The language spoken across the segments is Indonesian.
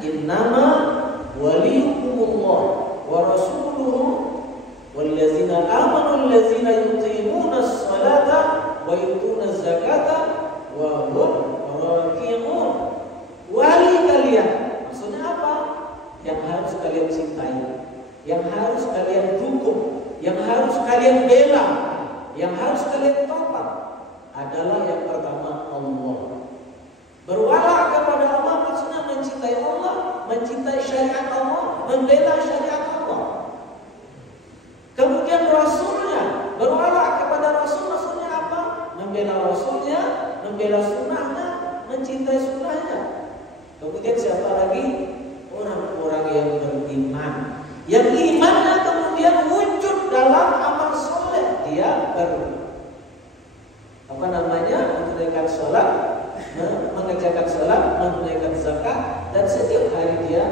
Innama waliyukumullah wa rasuluhu wallazina amanu allazina yuqimuna as-salata wa yutuna az-zakata wa hum raki'un. Wali kalian maksudnya apa? Yang harus kalian cintai, yang harus kalian dukung, yang harus kalian bela, yang harus kalian taat adalah yang pertama Allah. Berwala kepada Allah maksudnya mencintai Allah, mencintai syariat Allah, membela syariat Allah. Kemudian Rasulnya, berwala kepada Rasul maksudnya apa? Membela Rasulnya, membela sunnahnya, mencintai sunnahnya. Kemudian siapa lagi? Orang-orang yang beriman, yang imannya kemudian wujud dalam amal soleh. Dia menunaikan sholat, mengerjakan sholat, menunaikan zakat, dan setiap hari dia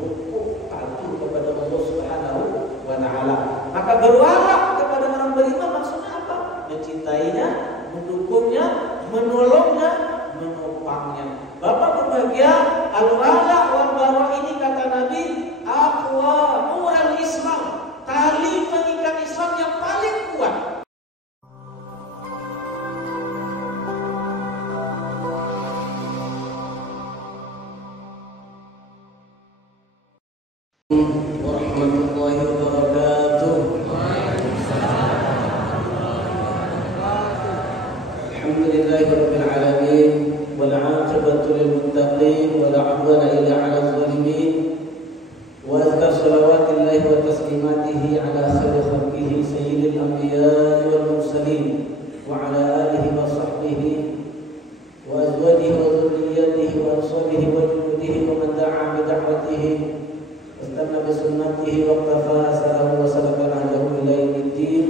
rukuk patuh kepada Allah Subhanahu wa Ta'ala. Maka berwala kepada orang beriman maksudnya apa? Mencintainya, mendukungnya, menolongnya, menopangnya. Bapak berbahagia, al-wala wal bara ini kata Nabi, aqwa mural Islam, tali pengikat Islam yang paling kuat. Warahmatullahi wabarakatuh. Alhamdulillahirabbil alamin wal 'aqibatu lil muttaqin wa la 'udwana illa 'alal zalimin. Wa azkar salawatillahi wa taslimatihi ala khairi khalqihi sayyidil anbiya'i wal mursalin wa ala alihi wa sahbihi wa azwajihi wa dhurriyyatihi wa ashabihi wa junudihi wa man da'a bi da'watihi واستنى بسنته واقتفى أثره وسلك نهجه إلى يوم الدين.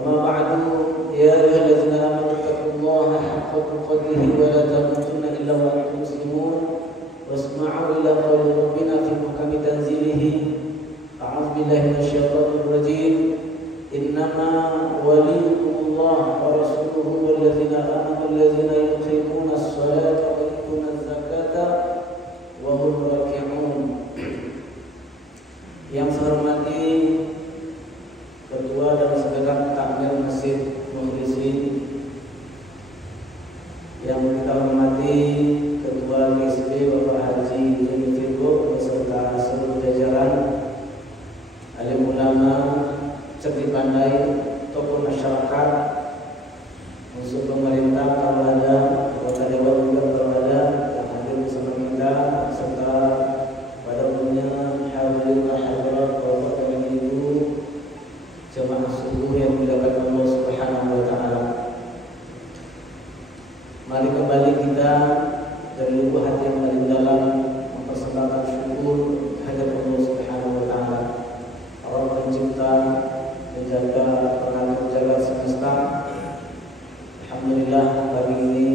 أما بعد يا أيها الذين آمنوا اتقوا الله حق تقاته ولا تموتن إلا وأنتم مسلمون واسمعوا إلى قول ربنا في محكم تنزيله. أعوذ بالله من الشيطان الرجيم. إنما وليكم الله ورسوله والذين آمنوا الذين يقيمون الصلاة ويؤتون الزكاة وهم راكعون. Yang saya hormati Ketua dan Segenap Takmir Masjid Mukhlisin, yang kita hormati Ketua GSB Bapak Haji Joni Firgo beserta seluruh jajaran, alim ulama, cerdik pandai, tokoh masyarakat, unsur pemerintah kalau ada, anggota dewan juga kalau ada yang hadir bersama kita, serta pada umumnya hadirin hadirat bapak dan ibu jemaah subuh yang dimuliakan Allah Subhanahu wa Ta'ala. Mari kembali kita dari lubuk hati yang paling dalam mempersembahkan syukur hadirat Allah Subhanahu wa Ta'ala, Allah pencipta, penjaga, pengatur jagat semesta. Alhamdulillah pagi ini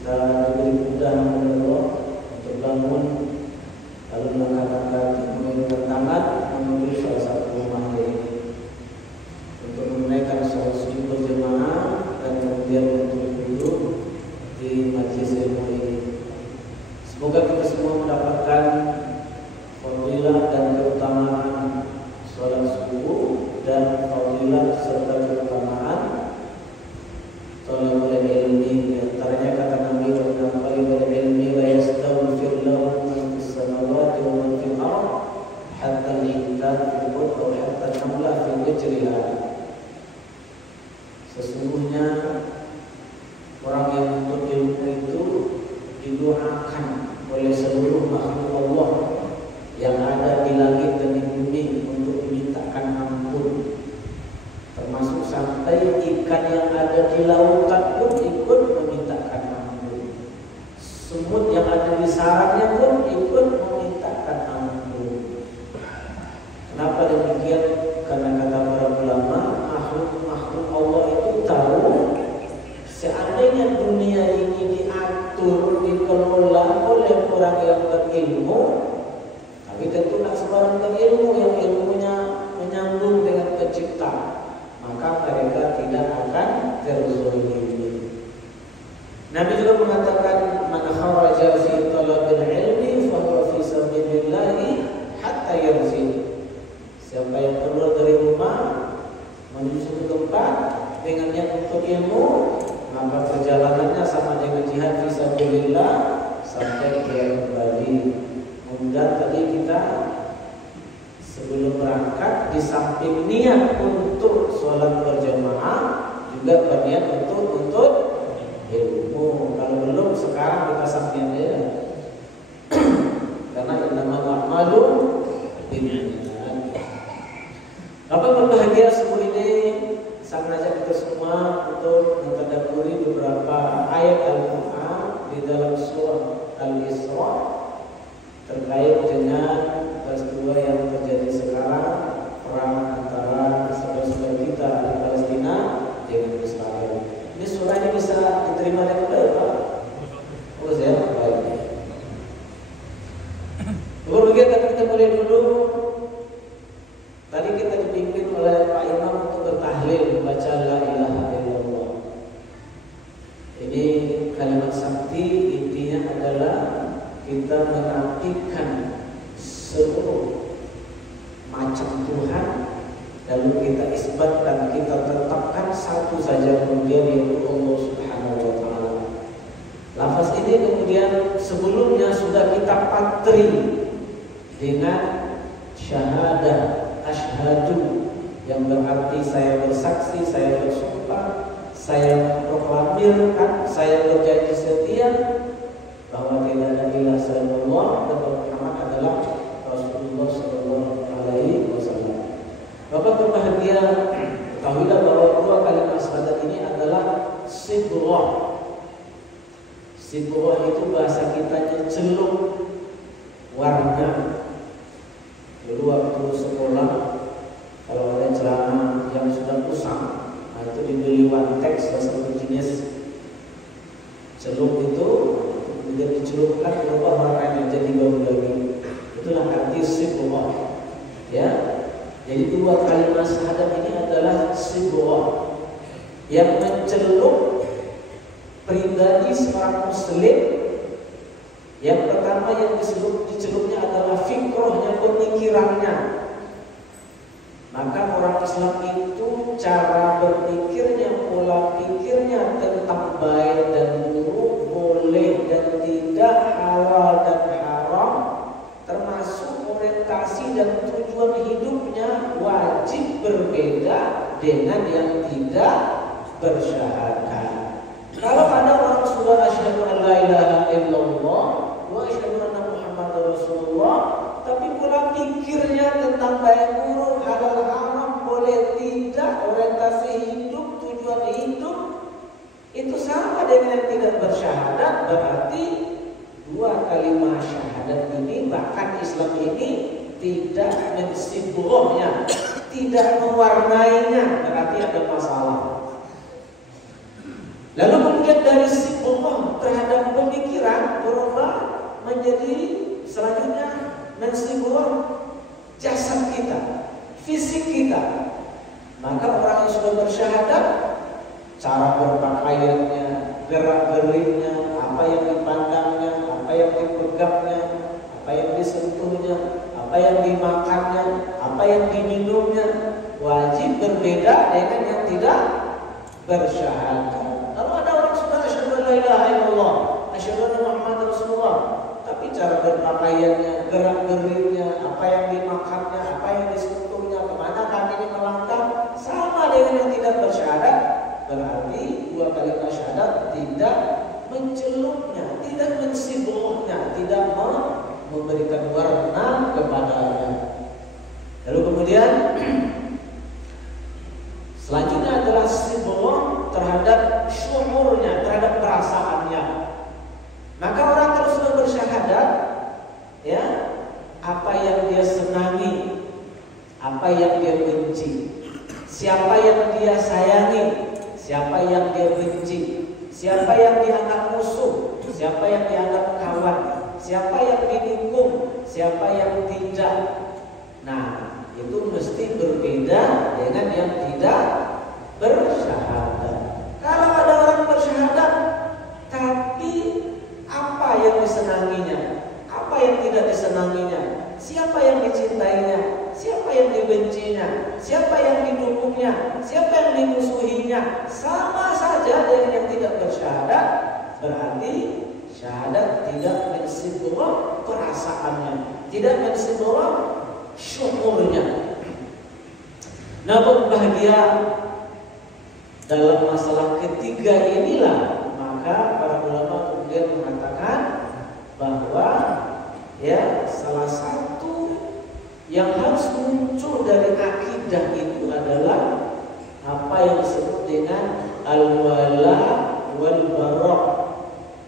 kita diberi kemudahan oleh Allah untuk bangun, lalu mengangkat kaki, mengangkat tangan menuju salah satu rumah ini untuk menunaikan sholat sujud berjamaah dan kemudian untuk duduk di majelis ilmu ini. Semoga kita semua mendapatkan fadilah dan keutamaan sholat subuh dan fadilah serta keutamaan thalabul ilmi. Antaranya kata Nabi thalabul ilmi la yastaghfir lahu man fis samawati wa man fil ardh hatta al-insan atau hatta namlah fi wajriha. Sesungguhnya orang yang menuntut ilmu itu didoakan oleh seluruh makhluk Allah yang ada di langit dan di bumi untuk dimintakan ampun, termasuk sampai ikan yang ada di lautan pun ikut memintakan ampun, semut yang ada di sarangnya pun ikut memintakan ampun. Kenapa demikian? Karena kata para ulama, makhluk Allah itu tahu seandainya dunia ini diatur, dikelola oleh orang yang berilmu, tapi tentu tak sembarang berilmu yang ilmunya menyambung dengan pencipta, maka mereka tidak akan terzalimi. Nabi juga mengatakan man kharaja fi talabil Dan tadi kita sebelum berangkat di samping niat untuk sholat berjamaah juga berniat untuk ilmu. Kalau belum sekarang kita samping dia. Karena innamal a'malu binniyat. Kapan berbahagia subuh ini? Saya mengajak kita semua untuk mentadabburi beberapa ayat Al-Quran di dalam surah Al-Isra terkait dengan peristiwa yang terjadi sekarang, perang antara saudara-saudara kita di Palestina dengan Israel. Ini surah ini bisa diterima dengan baik, Pak? Oh, ya, baik. Kemudian kita mulai dulu. Tadi kita dipimpin oleh Pak Imam untuk bertahlil, membaca la ilaha illallah. Ini kalimat sakti, intinya adalah kita menafikan seluruh macam Tuhan, lalu kita isbatkan, kita tetapkan satu saja, kemudian yaitu Allah Subhanahu wa Ta'ala. Lafaz ini kemudian sebelumnya sudah kita patri dengan syahadah asyhadu, yang berarti saya bersaksi, saya bersumpah, saya proklamirkan, saya berjanji setia bahwa tidak ada ilah selain Allah dan Muhammad adalah Rasulullah sallallahu alaihi wasallam. Bapak berbahagia, ketahuilah bahwa dua kalimat syahadat ini adalah sibrah. Sibrah itu bahasa kitanya celup warna. Dulu waktu sekolah, kalau ada celana yang sudah kusam, nah itu dibeli one text bahasa jenis celup itu, kemudian dicelupkan berubah warnanya jadi baru lagi. Itulah arti sibrah. Ya, jadi dua kalimat syahadat ini adalah sibrah yang mencelup pribadi seorang muslim. Yang pertama yang dicelupnya adalah fikrohnya, pemikirannya. Maka orang Islam itu cara berpikirnya, pola pikirnya tentang baik dan buruk, boleh dan tidak, halal dan haram, termasuk orientasi dan tujuan hidupnya wajib berbeda dengan yang tidak bersyahadat. Kalau ada orang sudah asyhadu an la ilaha illallah wa asyhadu anna Muhammadar Rasulullah, tapi pola pikirnya tentang baik buruk, halal haram, boleh tidak, orientasi hidup, tujuan hidup itu sama dengan yang tidak bersyahadat, berarti dua kalimat syahadat ini, bahkan Islam ini tidak mensibrohnya, tidak mewarnainya, berarti ada masalah. Lalu kemudian dari sibroh terhadap pemikiran berubah menjadi selanjutnya mensibroh jasad kita, fisik kita. Maka orang yang sudah bersyahadat, cara berpakaiannya, gerak-geriknya, apa yang dipandangnya, apa yang dipegangnya, apa yang disentuhnya, apa yang dimakannya, apa yang diminumnya, wajib berbeda dengan yang tidak bersyahadat. Kalau ada orang sudah asyhadu an la ilaha illallah, asyhadu anna Muhammadar Rasulullah, tapi cara berpakaiannya, gerak-geriknya, apa yang dimakannya, apa yang disentuhnya, kemana kakinya melangkah, sama dengan yang tidak bersyahadat, berarti dua kalimat syahadat tidak mencelupnya, tidak mensibrohnya, tidak memberikan warna kepadanya. Lalu kemudian selanjutnya adalah sibroh terhadap syuurnya, terhadap perasaannya. Maka orang kalau sudah bersyahadat, ya, apa yang dia senangi, apa yang dia benci, siapa yang dia sayangi, siapa yang dia benci, siapa yang dianggap musuh, siapa yang dianggap kawan, siapa yang didukung, siapa yang tidak. Nah, itu mesti berbeda dengan yang tidak bersyahadat. Kalau ada orang bersyahadat, tapi apa yang disenanginya, apa yang tidak disenanginya, siapa yang dicintainya, siapa yang dibencinya, siapa yang didukungnya, siapa yang dimusuhinya, sama saja dengan yang tidak bersyahadat, berarti syahadat tidak mensibroh perasaannya, tidak mensebawa syukurnya. Namun bahagia dalam masalah ketiga inilah, maka para ulama kemudian mengatakan bahwa ya salah satu yang harus muncul dari akidah itu adalah apa yang disebut dengan al-wala wal bara.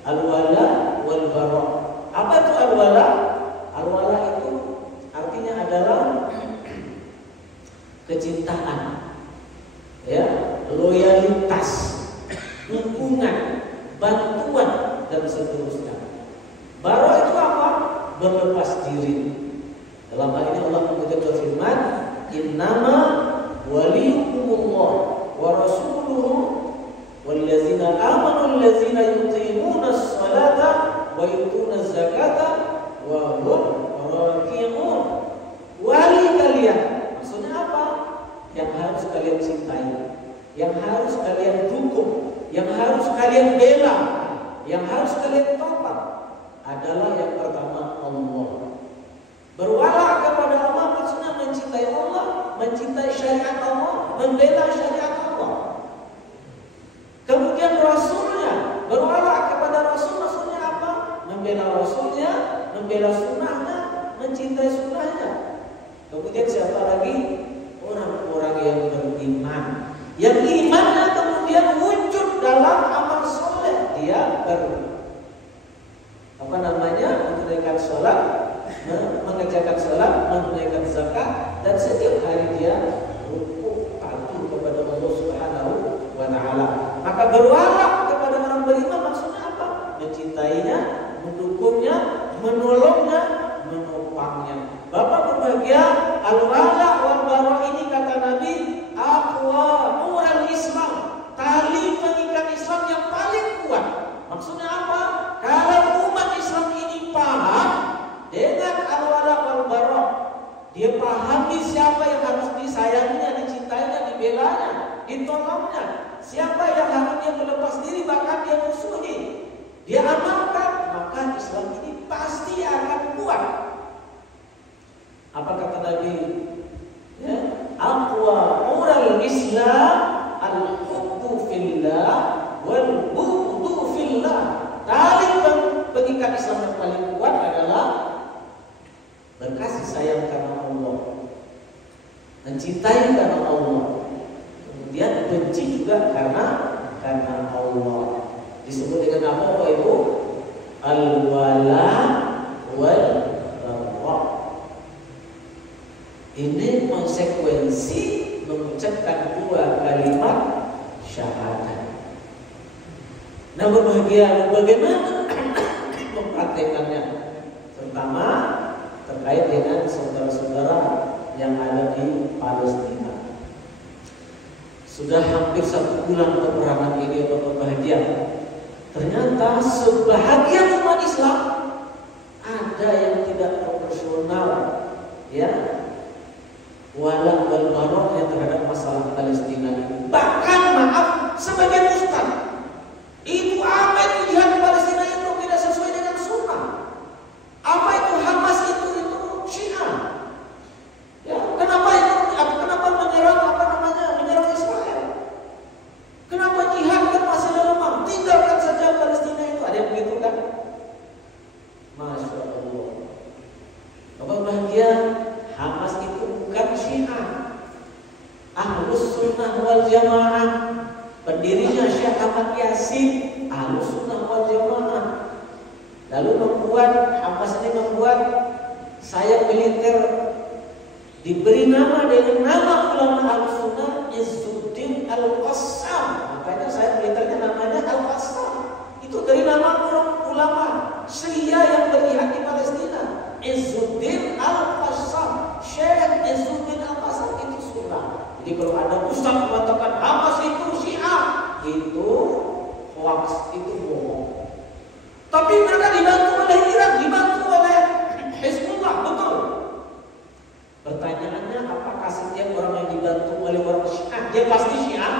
Al-wala wal bara. Apa itu al-wala? Al-wala itu artinya adalah kecintaan, ya, loyalitas, dukungan, bantuan dan seterusnya. Bara itu apa? Berlepas diri. Dalam hal ini Allah kemudian berfirman, innama waliyukumullah wa rasuluhu wallazina amanu allazina yuqimuna as-salata wa yutuna az-zakata wa hum raki'un. Wali kalian maksudnya apa? Yang harus kalian cintai, yang harus kalian dukung, yang harus kalian bela, yang harus kalian topang adalah yang pertama Allah. Berwala kepada Allah maksudnya mencintai Allah, mencintai syariat Allah, membela syariat Allah. Kemudian Rasulnya, berwala kepada Rasul maksudnya apa? Membela Rasulnya, membela sunnahnya, mencintai sunnahnya. Kemudian siapa lagi? Orang-orang yang beriman, yang imannya kemudian wujud dalam amal soleh. Dia menunaikan sholat, mengerjakan sholat, menunaikan zakat, dan setiap hari dia rukuk patuh kepada Allah Subhanahu wa Ta'ala. Maka berwala kepada orang beriman maksudnya apa? Mencintainya, mendukungnya, menolongnya, menopangnya. Bapak berbahagia, al-wala wal bara ini kata Nabi, aqwa ural Islam, tali pengikat Islam yang paling kuat. Maksudnya apa? Kalau umat Islam ini paham dengan al-wala wal bara, dia pahami siapa yang harus disayanginya, dicintainya, dibelanya, ditolongnya, siapa yang harus dia melepas diri bahkan dia musuhi, dia amalkan, maka Islam ini pasti akan kuat. Apa kata Nabi? Ya, aqwa ural Islam al-hubbu fillah wal bughdu fillah. Tali pengikat Islam yang paling kuat adalah berkasih sayang karena Allah, mencintai karena Allah, kemudian benci juga karena Allah. Disebut dengan apa Bapak Ibu? Al-wala wal bara. Ini konsekuensi mengucapkan dua kalimat syahadat. Nah, berbahagia bagaimana mempraktekannya, terutama terkait dengan saudara-saudara yang ada di Palestina. Sudah hampir 1 bulan peperangan ini, Bapak bahagia. Ternyata sebahagian umat Islam ada yang tidak proporsional, ya, wala wal bara terhadap masalah Palestina ini. Bahkan maaf, sebagian ustaz itu apa itu jihad Palestina itu tidak sesuai dengan sunnah. Apa itu Hamas itu Syiah. Ya, kenapa menyerang Israel? Kenapa jihad kan masih lemah? Tinggalkan saja Palestina itu. Ada yang begitu kan? Masya Allah. Bapak bahagia, Hamas itu bukan Syiah. Ahlus Sunnah wal Jamaah. Pendirinya Syekh Ahmad Yasin, Ahlus Sunnah wal Jamaah. Lalu Hamas ini membuat sayap militer diberi nama dengan nama ulama Ahlus Sunnah, Izzuddin Al-Qassam. Makanya sayap militernya namanya Al-Qassam. Itu dari nama ulama Syiah yang berjihad di Palestina. Izzuddin Al-Qassam, Syekh Izzuddin Al-Qassam itu sunnah. Jadi kalau ada ustaz mengatakan Hamas itu Syiah, itu hoax, itu bohong. Tapi mereka dibantu oleh Irak, dibantu oleh Hizbullah, betul. Pertanyaannya, apakah setiap orang yang dibantu oleh orang Syiah dia pasti Syiah?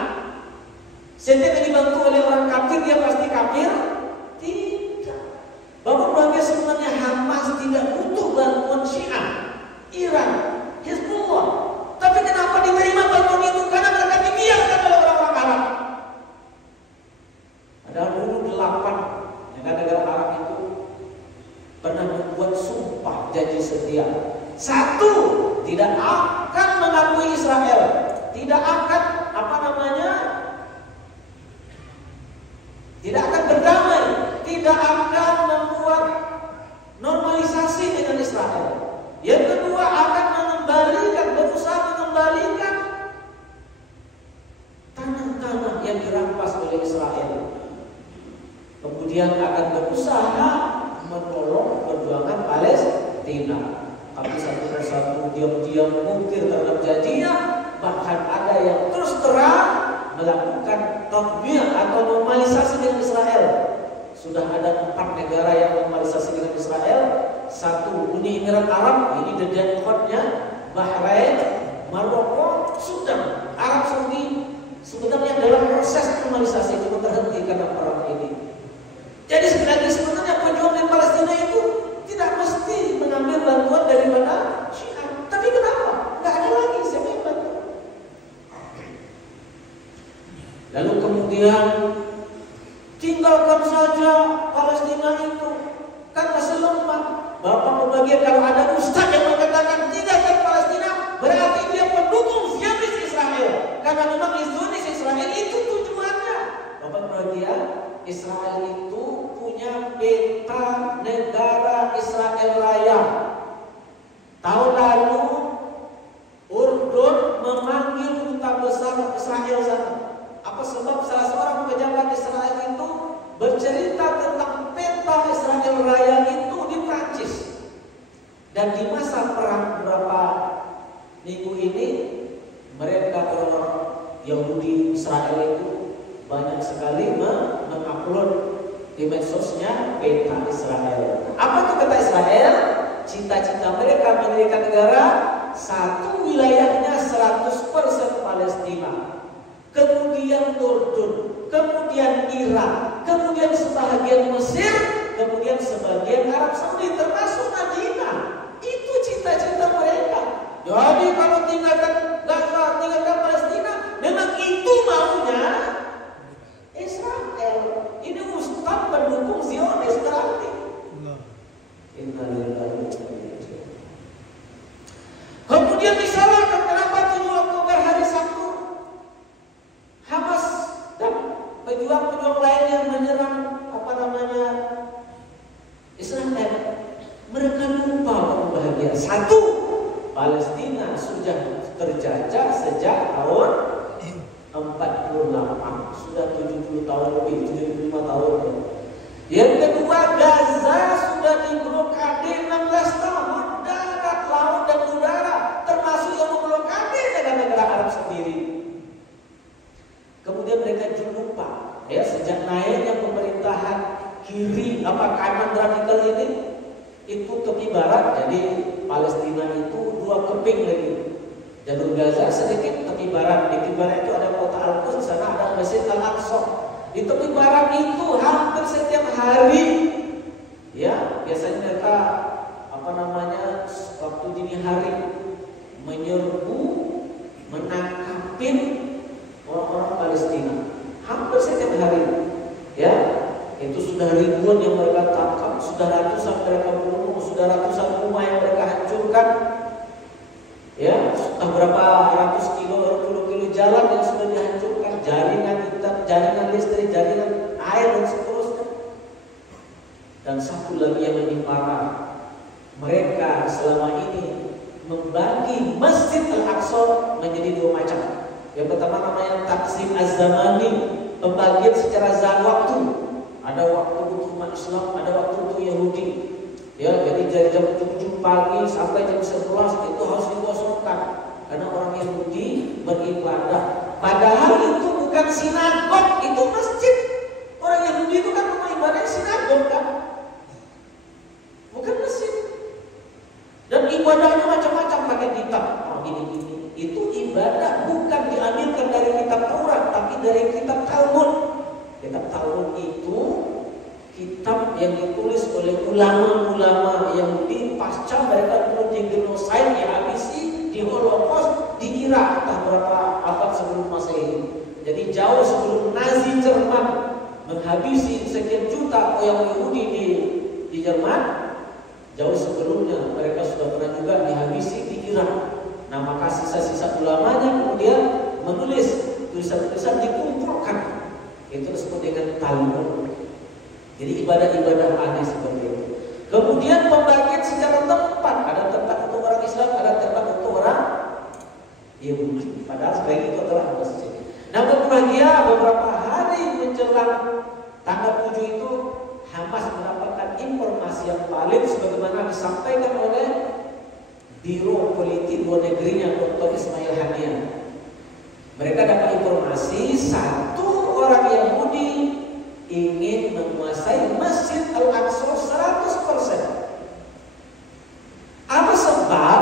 dengan membuat sumpah janji setia. Satu, tidak akan mengakui Israel, tidak akan tidak akan berdamai, tidak akan membuat normalisasi dengan Israel. Yang kedua, akan berusaha mengembalikan tanah-tanah yang dirampas oleh Israel. Kemudian akan berusaha menolong perjuangan Palestina. Tapi satu persatu diam-diam mungkir terhadap janjinya. Bahkan ada yang terus terang melakukan tatbih atau normalisasi dengan Israel. Sudah ada 4 negara yang normalisasi dengan Israel. 1 Uni Emirat Arab, ini the dead code-nya, Bahrain, Maroko, Sudan, Arab Saudi. Sebenarnya dalam proses normalisasi itu terhenti karena perang ini. Jadi sekali lagi sebenarnya pejuang di Palestina itu tidak mesti mengambil bantuan daripada Syiah. Tapi kenapa? Nggak ada lagi siapa yang bantu. Lalu kemudian tinggalkan saja Palestina itu, kan masih lemah. Bapak membagian kalau ada ustaz yang mengatakan tinggalkan Palestina, berarti dia pendukung Zionis Israel. Karena memang Zionis Israel itu tujuannya. Bapak perhatian, Israel itu punya peta negara Israel Raya. Tahun lalu Urdun memanggil duta besar Israel sana. Apa sebab salah seorang pejabat Israel itu bercerita tentang peta Israel Raya itu di Prancis. Dan di masa perang beberapa minggu ini, mereka orang Yahudi Israel itu banyak sekali mengupload di medsosnya peta Israel. Apa itu peta Israel? Cita-cita mereka mendirikan negara, satu wilayahnya 100% Palestina, kemudian Urdun, kemudian Irak, kemudian sebagian Mesir, kemudian sebagian Arab Saudi termasuk Madinah. Itu cita-cita mereka. Jadi kalau tinggalkan Gaza, tinggalkan Palestina, memang itu maunya Israel. Ini ustaz pendukung Zionis berarti. Kemudian disalahkan kenapa 7 Oktober hari Sabtu Hamas dan pejuang-pejuang lain yang menyerang Israel. Mereka lupa bahagia. 1, Palestina sudah terjajah sejak tahun 48, sudah 70 tahun lebih, 75 tahun. Yang kedua, Gaza sudah diblokade 16 tahun, darat, laut dan udara, termasuk yang memblokade negara-negara Arab sendiri. Kemudian mereka juga lupa, ya, sejak naiknya pemerintahan kanan radikal ini, itu tepi barat, jadi Palestina itu 2 keping lagi. Jalur Gaza sedikit tepi barat. Di tepi barat itu ada kota Al-Quds, di sana ada Masjid Al-Aqsa. Di tepi barat itu hampir setiap hari, ya, biasanya mereka waktu dini hari menyerbu, menangkapin orang-orang Palestina. Hampir setiap hari, ya. Itu sudah ribuan yang mereka tangkap, sudah ratusan mereka bunuh, sudah ratusan rumah yang mereka hancurkan. Ya, sudah berapa ratus kilo, kilo jalan yang sudah dihancurkan, jaringan listrik, jaringan air dan seterusnya. Dan satu lagi yang lebih parah, mereka selama ini membagi Masjid Al-Aqsa menjadi 2 macam. Yang pertama namanya Taqsim Az-Zamani, pembagian secara waktu. Ada waktu untuk umat Islam, ada waktu untuk Yahudi. Ya, jadi dari jam 7 pagi sampai jam 11 itu harus dikosongkan karena orang Yahudi beribadah. Padahal itu bukan sinagog, itu masjid. Orang Yahudi itu kan rumah ibadahnya sinagog kan, bukan masjid. Dan ibadahnya macam-macam pakai kitab. Gini. Itu ibadah bukan diambilkan dari kitab Taurat, tapi dari kitab Talmud. Kitab Talmud itu kitab yang ditulis oleh ulama-ulama Yahudi pasca mereka dulu digenosid, dihabisi, di Holocaust di Irak entah berapa abad sebelum Masehi. Jadi jauh sebelum Nazi Jerman menghabisi sekian juta orang Yahudi di Jerman, Jauh sebelumnya mereka sudah pernah juga dihabisi di Irak. Nah, maka sisa-sisa ulamanya kemudian menulis tulisan-tulisan dikumpulkan. Itu disebut dengan Talmud. Jadi ibadah-ibadah aneh seperti itu. Kemudian pembagian secara tempat, ada tempat untuk orang Islam, ada tempat untuk orang Yahudi. Padahal sebagai itu telah ada di sini. Nah, beberapa hari menjelang tanggal 7 itu Hamas mendapatkan informasi yang valid sebagaimana disampaikan oleh Biro Politik Luar Negerinya Dr. Ismail Hanian. Mereka dapat informasi satu orang Yahudi ingin menguasai Masjid Al-Aqsa 100%. Apa sebab?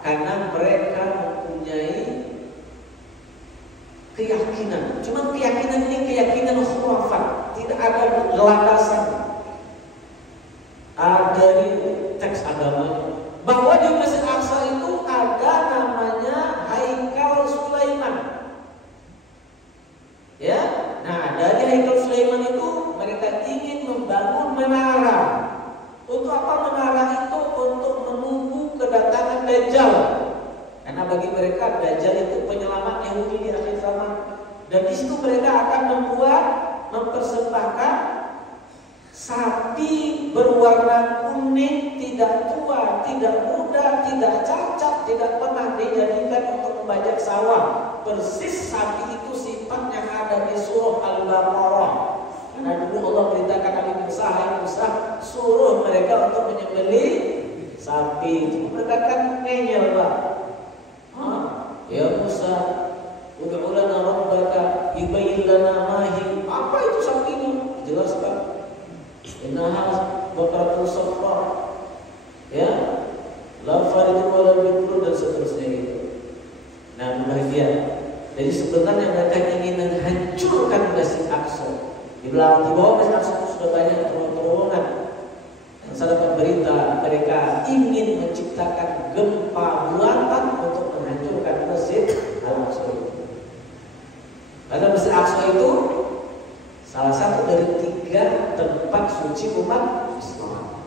Karena mereka mempunyai keyakinan. Cuma keyakinan ini keyakinan khurafat, tidak ada landasan dari teks agamanya. Bahwa di Masjid Al-Aqsa itu ada namanya Haikal Sulaiman. Ya, nah dari Haikal Sulaiman itu mereka ingin membangun menara. Untuk apa menara itu? Untuk menunggu kedatangan Dajjal. Karena bagi mereka Dajjal itu penyelamat Yahudi di akhir zaman. Dan di situ mereka akan mempersembahkan sapi berwarna kuning, tidak tua, tidak muda, tidak cacat, tidak pernah dijadikan untuk membajak sawah. Persis sapi itu sifatnya ada di surah Al-Baqarah. Karena dulu Allah perintahkan Nabi Musa, suruh mereka untuk menyembelih sapi. Cuma mereka kan ngeyel, Pak. Ya Musa, ud'u lana rabbaka yubayyin lana ma hi. Apa itu sapi ini? Jelaskan. Innaha baqaratun safra, ya, la faridun wala bikru, dan seterusnya itu. Nah, bahagia. Jadi sebenarnya mereka ingin menghancurkan Masjid Aqsa. Di bawah Masjid Aqsa itu sudah banyak terowongan. Dan saya dapat berita mereka ingin menciptakan gempa buatan untuk menghancurkan Masjid Al-Aqsa. Karena Masjid Aqsa itu salah satu dari 3 tempat suci umat Islam.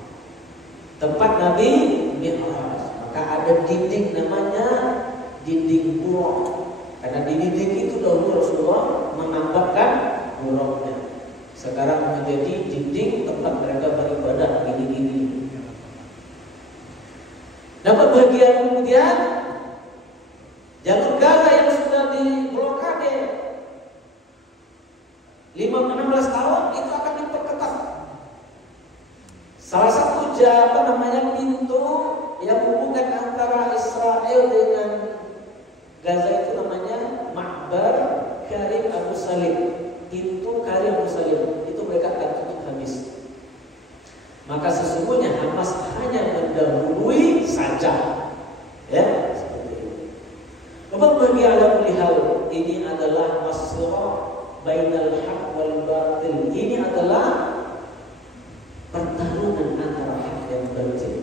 Tempat Nabi Mi'raj. Maka ada dinding namanya dinding Buraq. Karena di dinding itu dahulu Rasulullah menambahkan buraqnya. Sekarang menjadi dinding tempat mereka beribadah gini-gini. Dapat bagian kemudian jalur Gaza yang sudah diblokade 16 tahun itu akan diperketat. Salah satu pintu yang menghubungkan antara Israel dengan Gaza itu namanya Ma'bar Karim Abu Salim. Pintu Karim Abu Salim itu mereka akan tutup habis. Maka sesungguhnya Hamas hanya mendahului saja, ya, seperti itu. Bapak bagi alam lihat ini adalah masalah bainal haq wal batil. Ini adalah pertarungan antara hak dan batil.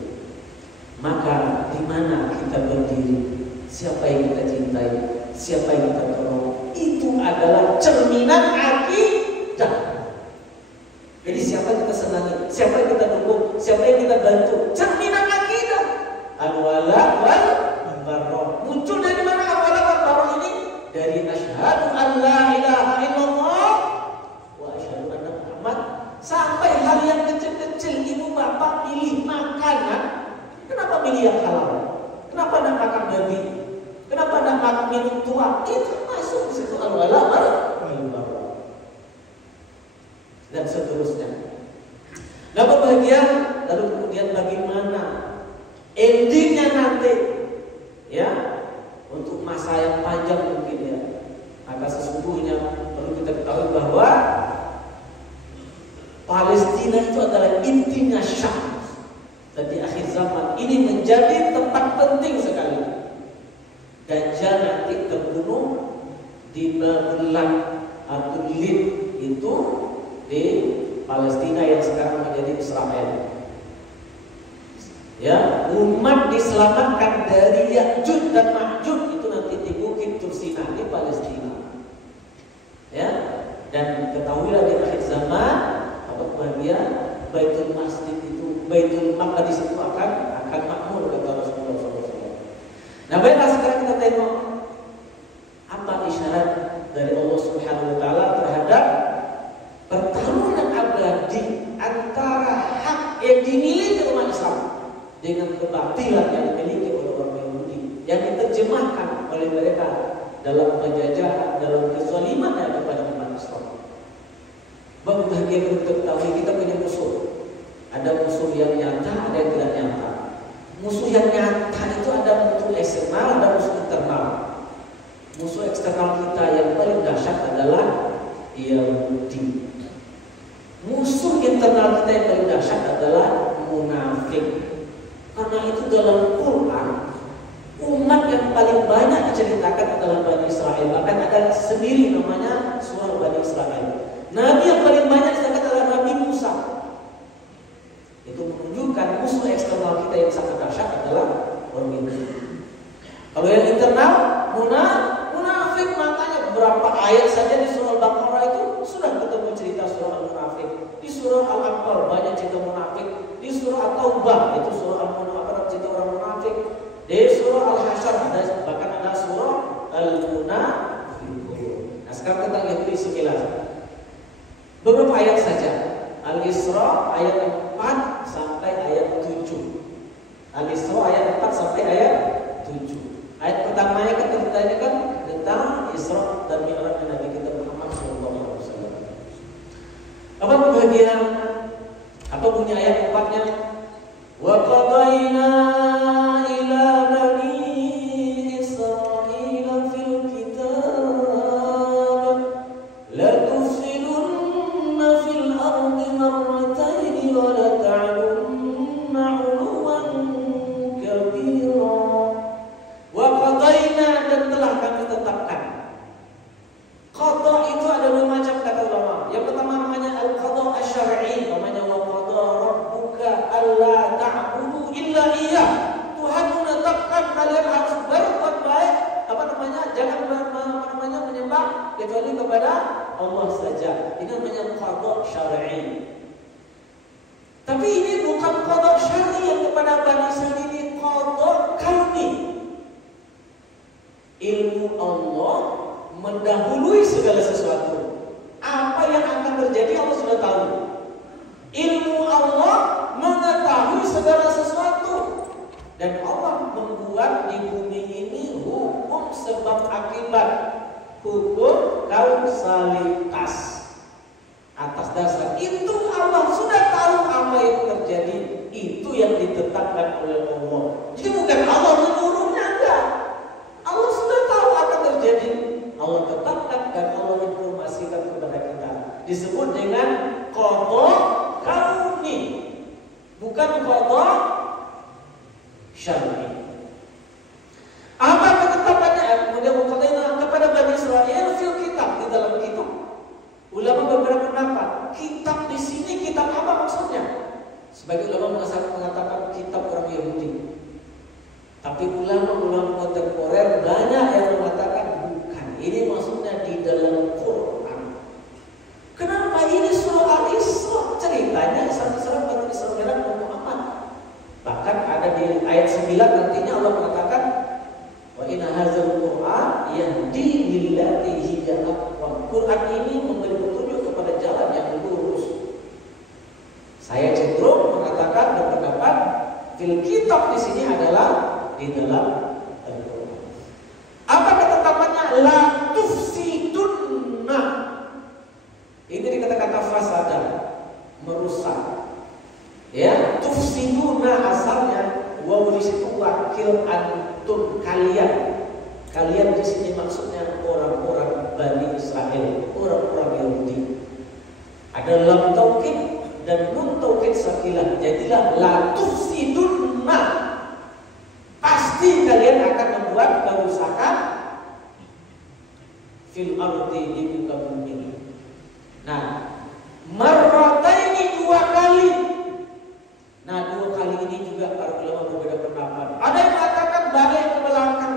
Maka di mana kita berdiri? Siapa yang kita cintai? Siapa yang kita tolong? Itu adalah cerminan akidah. Jadi siapa yang kita senangi? Siapa yang kita dukung? Siapa yang kita bantu? Cerminan akidah. Al-wala wal barra. Muncul dari mana al-wala wal barra ini? Dari asyhadu an la ilaha illallah wa asyhadu anna Muhammad. Sampai hal yang kecil-kecil, ibu bapak pilih makanan, kenapa pilih yang halal? Kenapa tidak makan babi? Kenapa tidak makan minum tua? Itu masuk di situ al-wala wal barra. Dan seterusnya. Nah, bahagia, lalu kemudian bagaimana endingnya nanti, ya, untuk masa yang panjang mungkin, ya. Maka sesungguhnya perlu kita ketahui bahwa Palestina itu adalah intinya Syam. Dan di akhir zaman ini menjadi tempat penting sekali. Dajjal nanti terbunuh di Babylon atau Lid itu di Palestina yang sekarang menjadi Israel. Ya, umat diselamatkan dari Ya'juj dan Ma'juj itu nanti di Bukit Tursina di Palestina. Ya, dan ketahuilah di akhir zaman, apa bahagia, Baitul Masjid itu, Baitul Maqdis itu akan dengan kebatilan yang dimiliki oleh orang Yahudi yang diterjemahkan oleh mereka dalam penjajahan, dalam kezaliman kepada umat Islam. Bahagia untuk ketahui kita punya musuh. Ada musuh yang nyata, ada yang tidak nyata. Musuh yang nyata itu ada musuh eksternal, ada musuh internal. Musuh eksternal kita yang paling dahsyat adalah Yahudi. Musuh internal kita yang paling dahsyat adalah munafik. Karena itu dalam Quran umat yang paling banyak diceritakan adalah Bani Israel. Bahkan ada sendiri namanya surah Bani Israel. Nabi yang paling banyak diceritakan adalah Nabi Musa. Itu menunjukkan musuh eksternal kita yang sangat dahsyat adalah orang Yahudi. Kalau yang internal munafik, makanya beberapa ayat saja di surah Al-Baqarah itu sudah ketemu cerita surah Al-Munafik. Di surah Al-Anfal banyak cerita munafik. Di surah At-Taubah itu surah Al-Munafik, cerita orang munafik. Di surah Al-Hasyr bahkan ada surah Al-Munafiqun. Nah, sekarang kita lihat sekilas beberapa ayat saja. Al-Isra ayat 4 sampai ayat 7. Al-Isra ayat 4 sampai ayat 7. Ayat pertamanya kita bertanyakan tentang Isra dan Mi'raj Nabi kita Muhammad SAW. Apa bagian? Apa bunyi ayat 4-nya? Wa qadayna ila bani Israila fil kitab la tufsidunna fil ardi marratayn wa la ta'lunna 'uluwan kabira. Wa qadayna, dan telah kami tetapkan. Qada itu ada dua macam kata ulama. Yang pertama namanya al-qada asy-syar'i, namanya wa qada rabbuka alla ta'budu illa iyyah. Tuhan menetapkan kalian harus berbuat baik, jangan menyembah kecuali kepada Allah saja. Ini namanya qada syar'i. Tapi ini bukan qada syar'i yang kepada Bani Israil, ini qada kauni. Ilmu Allah mendahului segala sesuatu. Apa yang akan terjadi Allah sudah tahu. Ilmu Allah mengetahui segala sesuatu. Dan Allah membuat di bumi ini hukum sebab akibat, hukum kausalitas. Atas dasar itu Allah sudah tahu apa yang terjadi. Itu yang ditetapkan oleh Allah. Jadi bukan Allah menyuruhnya, enggak. Allah sudah tahu akan terjadi. Allah tetapkan dan Allah informasikan kepada kita. Disebut dengan qada kauni, bukan qada syar'i. Apa ketetapannya? Kemudian qadaina kepada Bani Israil fil kitab, di dalam kitab. Ulama beberapa pendapat. Kitab di sini kitab apa maksudnya? Sebagai ulama mengatakan kitab orang Yahudi. Tapi ulama-ulama kontemporer banyak yang mengatakan bukan. Ini maksudnya di dalam Quran. Kenapa ini surah Al-Isra? Ceritanya Isra Bani Israil dan Muhammad. Bahkan ada di ayat 9 nantinya Allah mengatakan wa inna hadzal Qur'an yahdi lillati hiya aqwam. Quran ini memberi petunjuk kepada jalan yang lurus. Saya cenderung mengatakan berpendapat fil kitab di sini adalah di dalam Al-Quran. Apa ketetapannya? La tufsidunna. Ini dikata-kata fasada, merusak. Ya, tufsidunna asalnya waw di situ wakil antum, kalian. Kalian di sini maksudnya orang-orang Bani Israel, orang-orang Yahudi. Ada lam taukid dan nun taukid sakilah. Jadilah la tufsidunna. Pasti kalian akan membuat kerusakan fil ardi, di muka bumi. Nah, marrataini, dua kali. Nah, dua kali ini juga para ulama berbeda pendapat. Ada yang mengatakan balik ke belakang.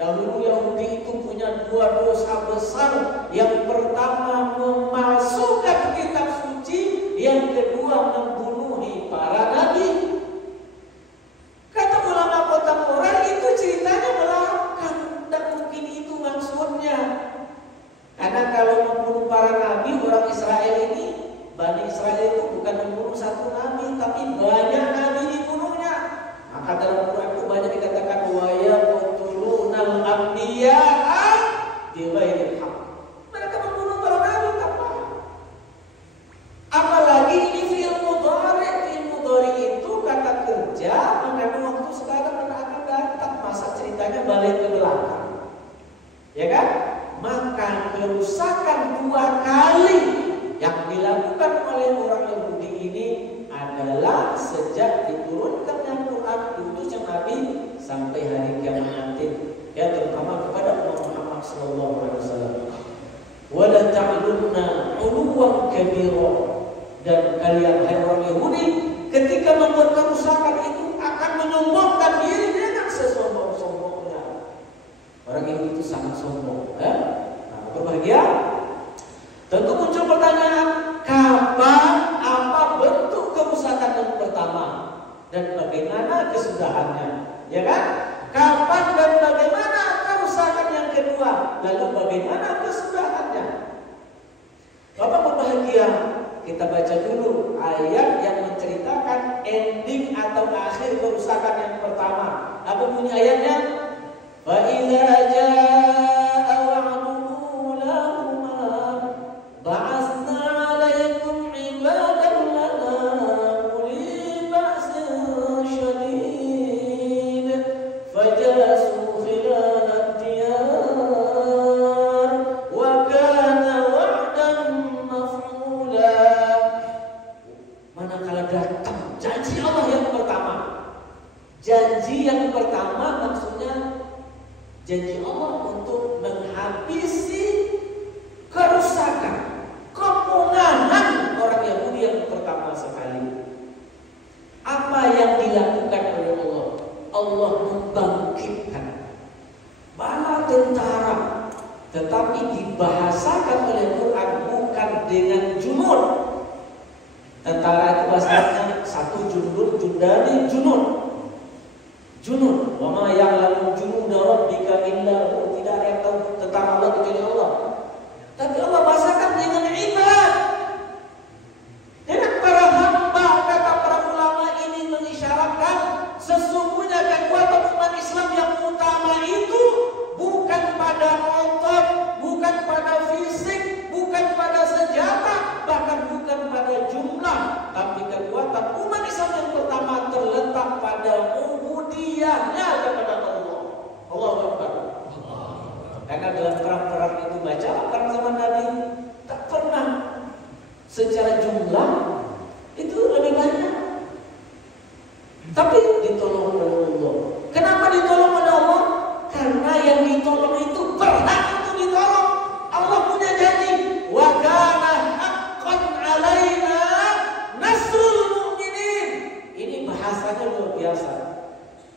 Dahulu Yahudi itu punya dua dosa besar. Yang pertama memalsukan kitab suci, yang kedua membunuhi para nabi. kerusakan dua kali yang dilakukan oleh orang Yahudi ini adalah sejak diturunkannya Quran, diutusnya Nabi sampai hari kiamat nanti, ya, terutama kepada Muhammad SAW. Wala ta'lunna 'uluwan kabira, dan kalian hai orang Yahudi ketika membuat kerusakan itu akan menyombongkan diri dengan sesombong-sombongnya. Orang Yahudi itu sangat sombong, ya? Nah, berbahagia. Tentu muncul pertanyaan, kapan, apa bentuk kerusakan yang pertama dan bagaimana kesudahannya, ya kan? Kapan dan bagaimana kerusakan yang kedua, lalu bagaimana kesudahannya? Bapak berbahagia, kita baca dulu ayat yang menceritakan ending atau akhir kerusakan yang pertama. Apa bunyi ayatnya? Fa idza jaa wa'du lahuma ba'atsna 'alaikum 'ibadan lana uli ba'sin syadid fajasu khilal ad-diyar wa kana wa'dan maf'ula. Manakala datang janji Allah yang pertama. Janji yang pertama maksudnya janji Allah untuk menghabisi kerusakan, kepungahan orang Yahudi yang pertama sekali. Apa yang dilakukan oleh Allah? Allah membangkitkan bala tentara, tetapi dibahasakan oleh Quran bukan dengan junud. Tentara itu bahasanya satu jundun, jundani, junud. Junud, wa ma ya'lamu junuda rabbika illa hu, tidak ada yang tahu tentang Allah kecuali Allah. Tapi Allah bahasakan dengan ibad, dengan para hamba. Kata para ulama ini mengisyaratkan sesungguhnya kekuatan umat Islam yang utama itu bukan pada otot, bukan pada fisik, bukan pada senjata, bahkan bukan pada jumlah, tapi kekuatan umat Islam yang pertama terletak pada ubudiyahnya kepada Allah. Allahu Akbar. Karena dalam perang-perang itu baca perang zaman Nabi tak pernah secara jumlah itu lebih banyak, tapi ditolong oleh Allah. Kenapa ditolong oleh Allah? Karena yang ditolong itu berhak untuk ditolong. Allah punya janji, wa kana haqqan alaina nasrul mu'minin. Ini bahasanya luar biasa.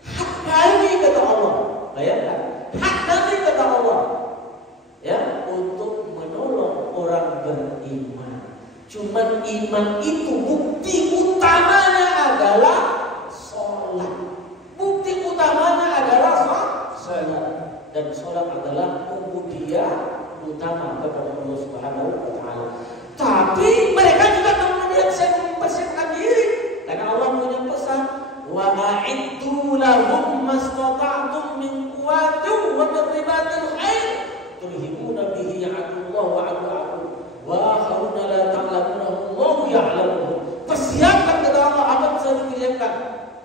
Hak kami kata Allah. Bayangkan, hak kami kata Allah, ya, untuk menolong orang beriman. Cuman iman itu bukti utamanya adalah sholat. Bukti utamanya adalah sholat. Dan sholat adalah ubudiyah utama kepada Allah Subhanahu wa Ta'ala. Tapi mereka juga kemudian mempersiapkan diri, karena Allah punya pesan, wa a'iddu lahum mastata'tum min quwwatin wa min ribatil khair turhibuna bihi 'aduwwa wa 'aduwwakum wa akharuna la ta'lamunahum Allahu ya'lamuhum. Persiapkan kata Allah apa yang bisa dipersiapkan.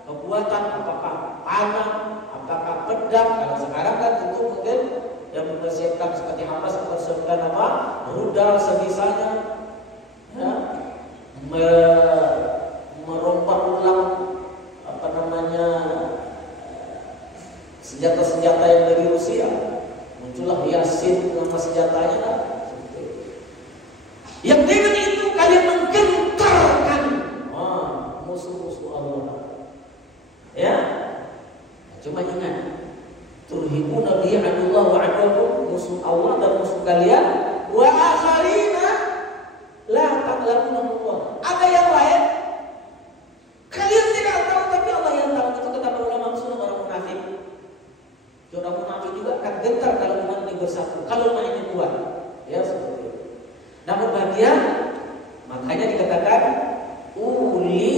Kekuatan, apakah panah, apakah pedang. Kalau sekarang kan tentu mungkin yang mempersiapkan seperti Hamas mempersiapkan apa? Rudal sebisanya, ya, merombak ulang apa namanya senjata-senjata yang dari Rusia. Muncullah Yasin nama senjatanya kan? Yang dengan itu kalian menggentarkan musuh-musuh Allah. Ya, cuma ingat, turhibuna bihi adullah wa aduwakum, musuh Allah dan musuh kalian, wa akharina la ta'lamunahum. Ada yang lain kalian tidak tahu tapi Allah yang tahu. Itu kata para ulama sunnah orang munafik. Orang munafik juga akan gentar kalau umat ini bersatu, kalau umat ini kuat. Ya seperti itu. Namun bagian makanya dikatakan uli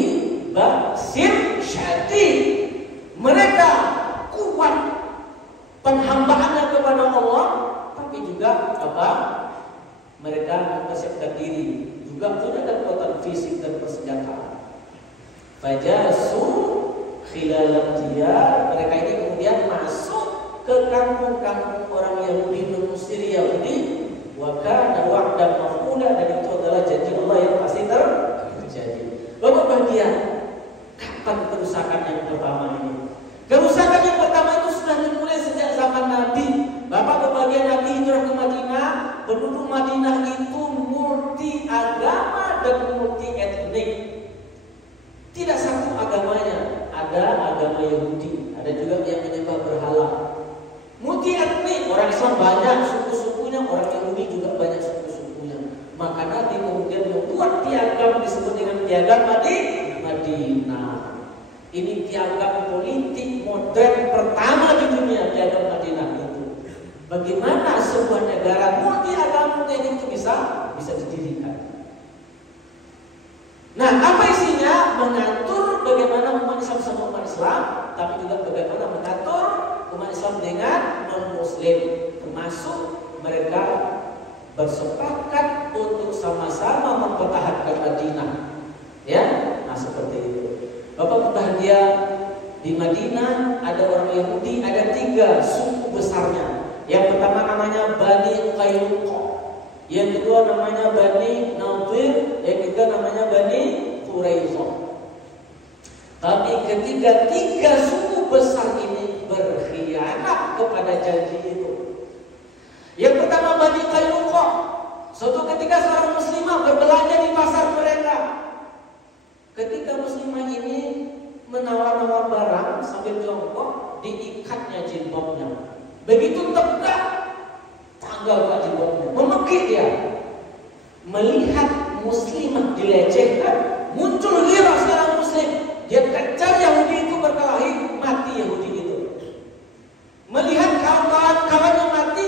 ba'sin syadid. Mereka kuat penghambaannya kepada Allah, tapi juga apa? Mereka mempersiapkan diri, juga punya kekuatan fisik dan persenjataan. Fajasu khilal diyar, mereka ini kemudian masuk ke kampung-kampung orang Yahudi non Muslim Yahudi, Wa kana wa'dan maf'ula, dan itu adalah janji Allah yang pasti terjadi. Bapak bahagia, kapan kerusakan yang pertama ini? Kerusakan yang pertama itu sudah dimulai sejak zaman Nabi. Bapak bahagia, Nabi hijrah ke Madinah. Penduduk Madinah itu multi agama dan multi etnik. Tidak satu agamanya. Ada agama Yahudi, ada juga yang menyembah berhala. Multi etnik, orang Islam banyak suku-sukunya, orang Yahudi juga banyak suku-sukunya. Maka Nabi kemudian membuat piagam disebut dengan piagam Madinah. Ini piagam politik modern pertama di dunia, piagam Madinah itu. Bagaimana sebuah negara multi agama itu bisa didirikan? Nah, apa isinya? Mengatur bagaimana umat Islam sama umat Islam, tapi juga bagaimana mengatur umat Islam dengan non-Muslim, termasuk mereka bersepakat untuk sama-sama mempertahankan Madinah. Ya, nah seperti itu. Bapak bahagia, di Madinah ada orang Yahudi, ada 3 suku besarnya. Yang pertama namanya Bani Qainuqa, yang kedua namanya Bani Nadir, yang ketiga namanya Bani Quraisyah. Tapi ketiga 3 suku besar ini berkhianat kepada janji itu. Yang pertama Bani Qainuqa. Suatu ketika seorang muslimah berbelanja di pasar mereka. Ketika muslimah ini menawar-nawar barang sambil jongkok, diikatnya jilbabnya. Begitu tegak, tanggal Pak jilbabnya, memekik dia. Melihat muslimah dilecehkan, muncul ghirah seorang muslim. Dia kejar Yahudi itu berkelahi, mati Yahudi itu. Melihat kawan-kawannya mati,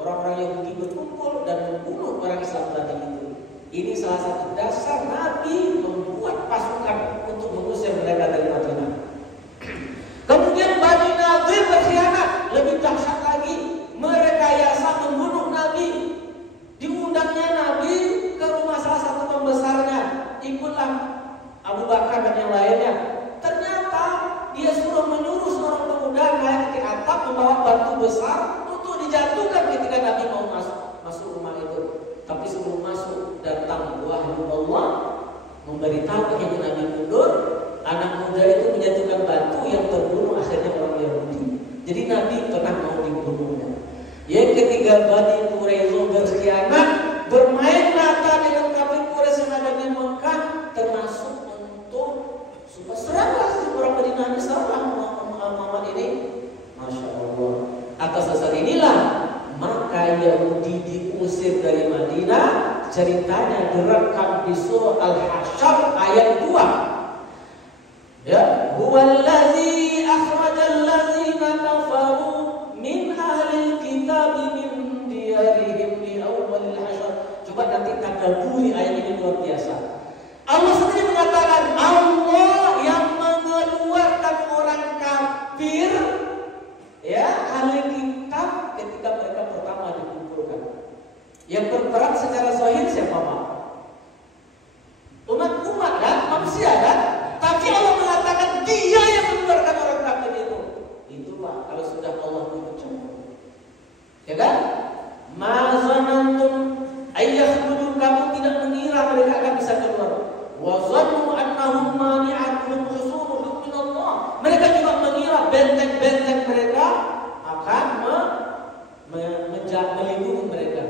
orang-orang Yahudi berkumpul dan membunuh orang Islam tadi itu. Ini salah satu dasar Nabi membuat pasukan untuk mengusir mereka dari Madinah. Kemudian Bani Nadir berkhianat, lebih dahsyat lagi, merekayasa membunuh Nabi. Diundangnya Nabi ke rumah salah satu pembesarnya, ikutlah Abu Bakar dan yang lainnya. Ternyata dia suruh menyuruh seorang pemuda naik ke atap membawa batu besar untuk dijatuhkan ketika Nabi mau masuk rumah itu. Tapi sebelum masuk datang wahyu Allah memberitahu kepada Nabi mundur. Anak muda itu menjatuhkan batu yang terbunuh akhirnya orang Yahudi. Jadi Nabi pernah mau dibunuhnya. Yang ketiga Bani Quraisyah berkhianat, bermain mata dengan kafir Quraisy yang ada di Mekah, termasuk untuk supaya seranglah si orang Madinah ini, seranglah Muhammad ini. Masya Allah. Atas dasar inilah maka Yahudi diusir dari Madinah. Ceritanya direkam di surah Al-Hasyr ayat 2. Ya, huwallazi akhrajal ladzina kafaru min ahlil kitab min diyarihim li awwalil hasyr. Coba nanti tadabburi ayat ini, luar biasa. Allah sendiri mengatakan Allah yang mengeluarkan orang kafir, ya, ahli kitab ketika mereka pertama dikumpulkan. Yang berperang secara zahir siapa, Pak? Umat kan, manusia kan? Tapi Allah mengatakan Dia yang mengeluarkan orang kafir itu. Itu Pak, kalau sudah Allah mengucapkan. Ya kan? Ma zanantum ayyakhruju, kamu tidak mengira mereka akan bisa keluar. Wa zannu annahum mani'atuhum husunuhum min Allah. Mereka juga mengira benteng-benteng mereka akan melindungi mereka.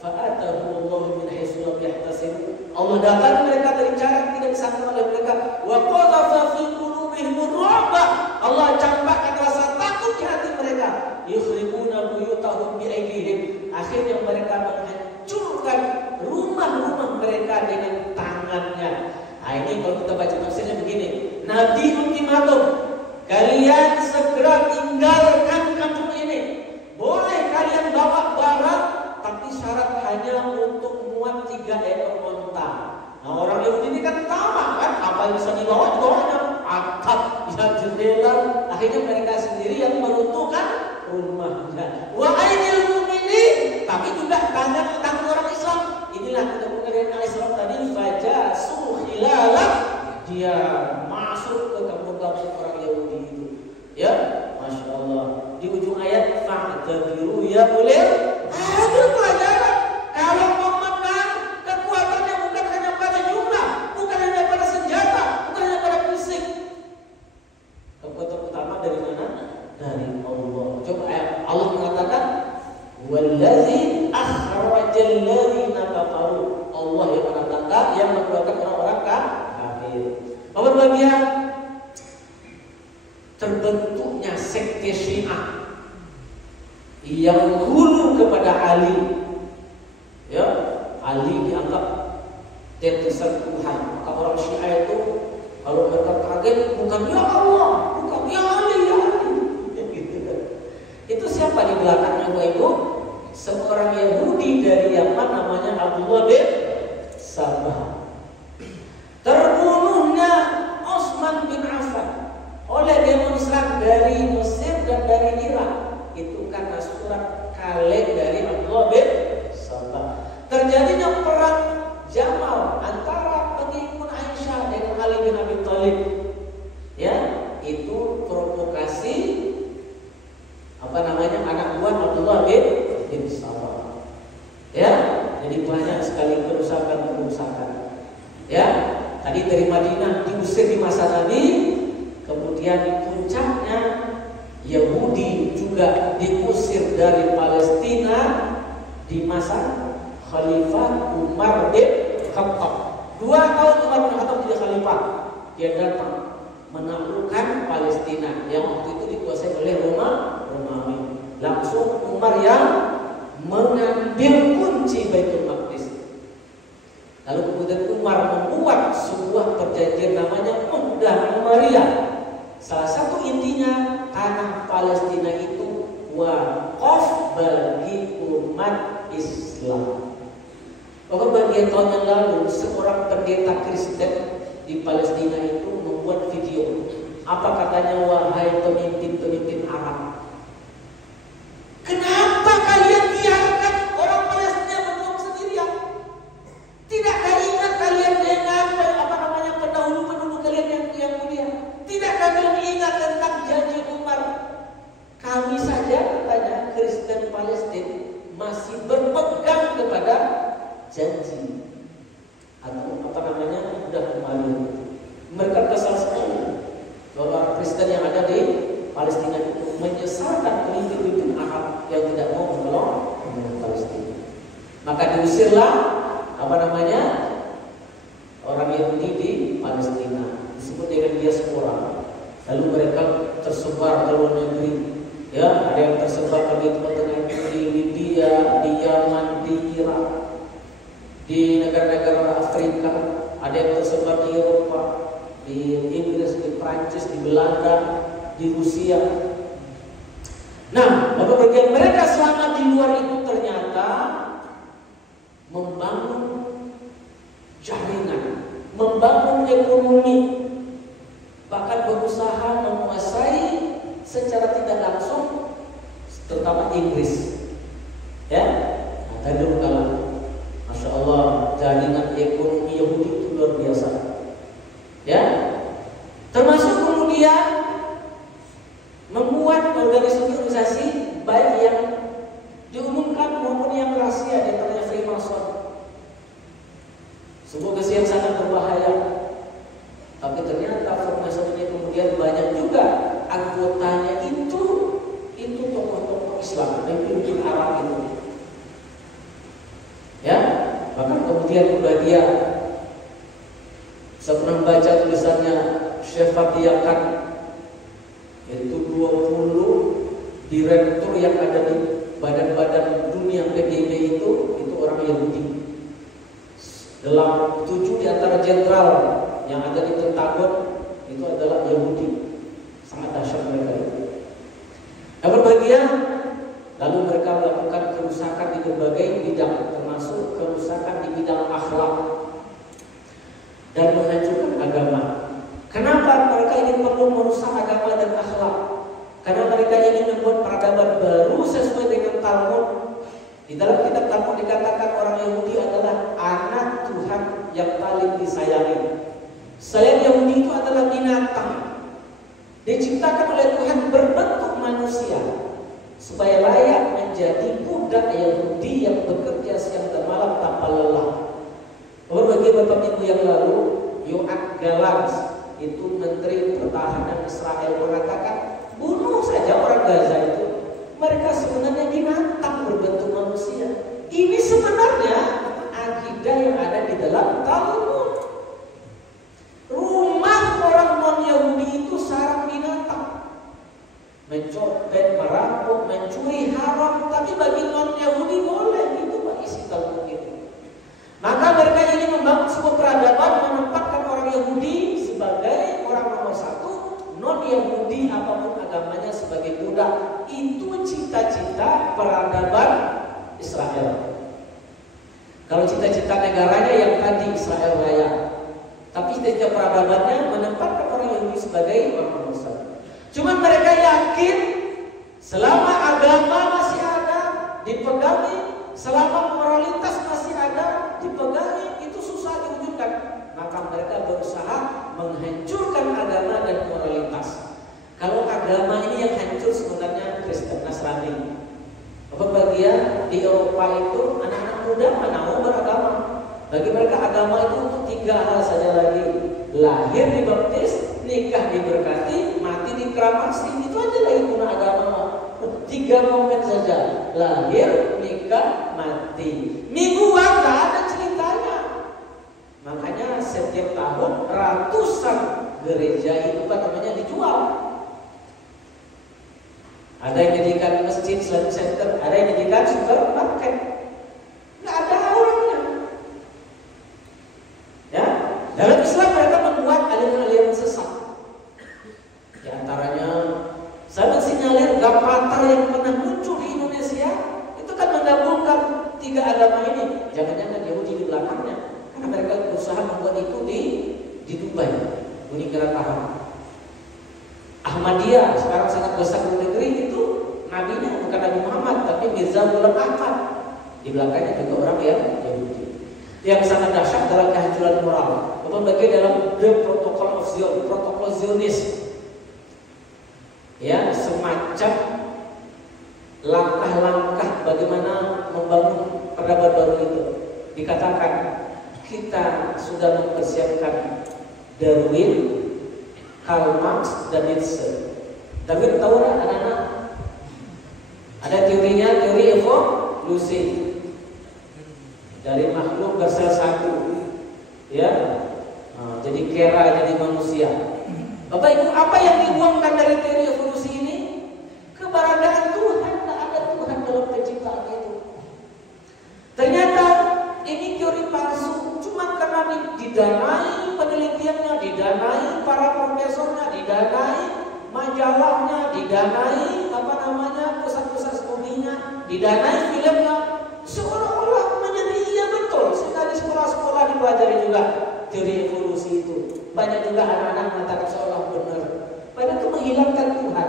Fa'atahumullahu min haitsu lam yahtasib. Allah datang mereka dari cara yang tidak disangka oleh mereka. Wa qadhafa fi qulubihim ar-ru'ba. Allah campakkan rasa takut di hati mereka. Yukhribuna buyutahum bi aydihim. Akhirnya mereka menghancurkan rumah-rumah mereka dengan tangannya. Nah, ini kalau kita baca tafsirnya begini. Nabi ultimatum, kalian segera tinggalkan kampung ini. Boleh kalian bawa barang, tapi syarat hanya untuk muat 3 ekor unta. Nah, orang Yahudi ini kan tamak kan, apa yang bisa dibawanya atap, bisa jendela. Akhirnya mereka sendiri yang meruntuhkan rumahnya. Wa ainil mu'minin, tapi juga tangan orang Islam. Inilah kemudian Islam tadi fajasu khilalah, dia masuk ke kampung-kampung orang Yahudi itu. Ya, Masya Allah. Di ujung ayat fa'tabiru ya ulil, ambil pelajaran. dari Allah. Coba Allah mengatakan wallazi akhrajal ladzina kafaru. Allah yang mengatakan yang mengeluarkan orang-orang kafir. Bapak bagian terbentuknya sekte Syiah yang hulu kepada Ali. Ya, Ali dianggap tetesan Tuhan. Maka orang Syiah itu kalau mereka kaget bukan ya Allah, bukan ya Ali, ya Ali. Gitu kan. Itu siapa di belakangnya Bapak Ibu? Seorang Yahudi dari Yaman namanya Abdullah bin Sabah. Terbunuhnya Utsman bin Affan oleh demonstran dari Mesir dan dari Irak itu karena surat kaleng dari Abdullah bin Sabah. Terjadinya perang Jamal antara pengikut Aisyah dengan Ali bin Abi Thalib. Ya, itu provokasi anak buah Abdullah bin Sabah. Ya, jadi banyak sekali kerusakan. Ya, tadi dari Madinah diusir di masa Nabi, kemudian puncaknya Yahudi juga diusir dari Palestina di masa Khalifah Umar bin Khattab. 2 tahun Umar bin Khattab jadi khalifah, dia datang menaklukkan Palestina yang waktu itu dikuasai oleh Romawi. Langsung Umar yang mengambil kunci Baitul Maqdis. Lalu kemudian Umar membuat sebuah perjanjian namanya Uqdah Umariyah. Salah satu intinya tanah Palestina itu wakaf bagi umat Islam. Bahkan bagian tahun yang lalu seorang pendeta Kristen di Palestina itu membuat video. Apa katanya, wahai pemimpin-pemimpin Arab, kenapa kalian biarkan orang Palestina berjuang sendirian? Tidakkah ingat kalian dengan pendahulu-pendahulu kalian yang mulia? Tidakkah kalian ingat tentang janji Umar? Kami saja katanya Kristen Palestina masih berpegang kepada janji atau udah kembali. Mereka kesal sekali bahwa Kristen yang ada di Palestina itu menyesalkan pemimpin Arab yang tidak mau menolong Palestina. Maka diusirlah orang Yahudi di Palestina, disebut dengan diaspora. Lalu mereka tersebar ke luar negeri. Ya, ada yang tersebar di Tengah Tengah, di Libya, di Yaman, di Irak, di negara-negara Afrika, ada yang tersebar di Eropa, di Inggris, di Prancis, di Belanda, di Rusia. Nah, bagian mereka selama di luar itu ternyata membangun jaringan, membangun ekonomi, bahkan berusaha menguasai secara tidak langsung terutama Inggris. Ya, nah, tadi kalau Masya Allah jaringan ekonomi Yahudi itu luar biasa. Ya, termasuk kemudian membuat organisasi baik yang diumumkan maupun yang rahasia, di antaranya Freemason. Sebuah kesih yang sangat berbahaya. Tapi ternyata Freemason ini kemudian banyak juga anggotanya itu tokoh-tokoh Islam, pemimpin Arab itu. Ya, bahkan kemudian dia saya pernah baca tulisannya Syekh Fatih Khan, yaitu 20 direktur yang ada di badan-badan dunia PBB itu orang Yahudi. Dalam 7 di antara jenderal yang ada di Pentagon itu adalah Yahudi. Sangat dahsyat mereka itu. Nah, berbagian lalu mereka melakukan kerusakan di berbagai bidang, termasuk kerusakan di bidang akhlak dan menghancurkan agama. Kenapa mereka ingin perlu merusak agama dan akhlak? Karena mereka ingin membuat peradaban baru sesuai dengan Talmud. Di dalam kitab Talmud dikatakan orang Yahudi adalah anak Tuhan yang paling disayangi. Selain Yahudi itu adalah binatang, diciptakan oleh Tuhan berbentuk manusia supaya layak menjadi budak Yahudi yang bekerja siang dan malam tanpa lelah. Beberapa minggu yang lalu, Yoav Gallant itu Menteri Pertahanan Israel mengatakan, bunuh saja orang mencopet, merampok, mencuri haram, tapi bagi non Yahudi boleh, itu bagi isi Talmud itu. Maka mereka ini membangun sebuah peradaban, menempatkan orang Yahudi sebagai orang nomor satu, non Yahudi apapun agamanya sebagai budak. Itu cita-cita peradaban Israel. Kalau cita-cita negaranya yang tadi Israel Raya, tapi cita-cita peradabannya menempatkan orang Yahudi sebagai orang nomor satu. Cuma mereka yakin selama agama masih ada dipegangi, selama moralitas masih ada dipegangi, itu susah diwujudkan. Maka mereka berusaha menghancurkan agama dan moralitas. Kalau agama ini yang hancur sebenarnya Kristen Nasrani. Bagian di Eropa itu anak-anak muda mana mau beragama. Bagi mereka agama itu untuk 3 hal saja lagi: lahir dibaptis, nikah diberkati, mati dikeramasi. Itu aja lagi guna agama. 3 momen saja: lahir, nikah, mati. Mingguan gak ada ceritanya. Makanya setiap tahun ratusan gereja itu dijual. Ada yang jadikan masjid, Islamic center, ada yang jadikan supermarket. Nggak ada orangnya. Ya, dalam Islam mereka membuat aliran-aliran sesat. Di antaranya, saya mensinyalir Gavatar yang pernah muncul di Indonesia itu kan menggabungkan 3 agama ini. Jangan-jangan Yahudi di belakangnya, karena mereka berusaha membuat itu di Dubai, Uni Emirat Arab. Ahmadiyah sekarang sangat besar di negeri itu, nabinya bukan Nabi Muhammad tapi Mirza Ghulam Ahmad. Di belakangnya juga orang yang Yahudi. Yang sangat dahsyat dalam kehancuran moral. Berbagai dalam The Protocol of Zion, protokol Zionis. Ya, semacam langkah-langkah bagaimana membangun peradaban baru itu. Dikatakan kita sudah mempersiapkan Darwin, Karl Marx dan Nietzsche. Darwin tahu nggak anak-anak? Ada teorinya, teori evolusi. Dari makhluk bersel satu, ya, jadi kera, jadi manusia. Bapak Ibu, apa yang dibuangkan dari teori evolusi ini? Keberadaan Tuhan, tidak ada Tuhan dalam penciptaan itu. Ternyata ini teori palsu, cuma karena didanai penelitiannya, didanai para profesornya, didanai majalahnya, didanai pusat-pusat studinya, didanai filmnya, seolah-olah menjadi iya betul. Sehingga di sekolah-sekolah dipelajari juga teori evolusi itu. Banyak juga anak-anak mengatakan seolah benar, padahal itu menghilangkan Tuhan.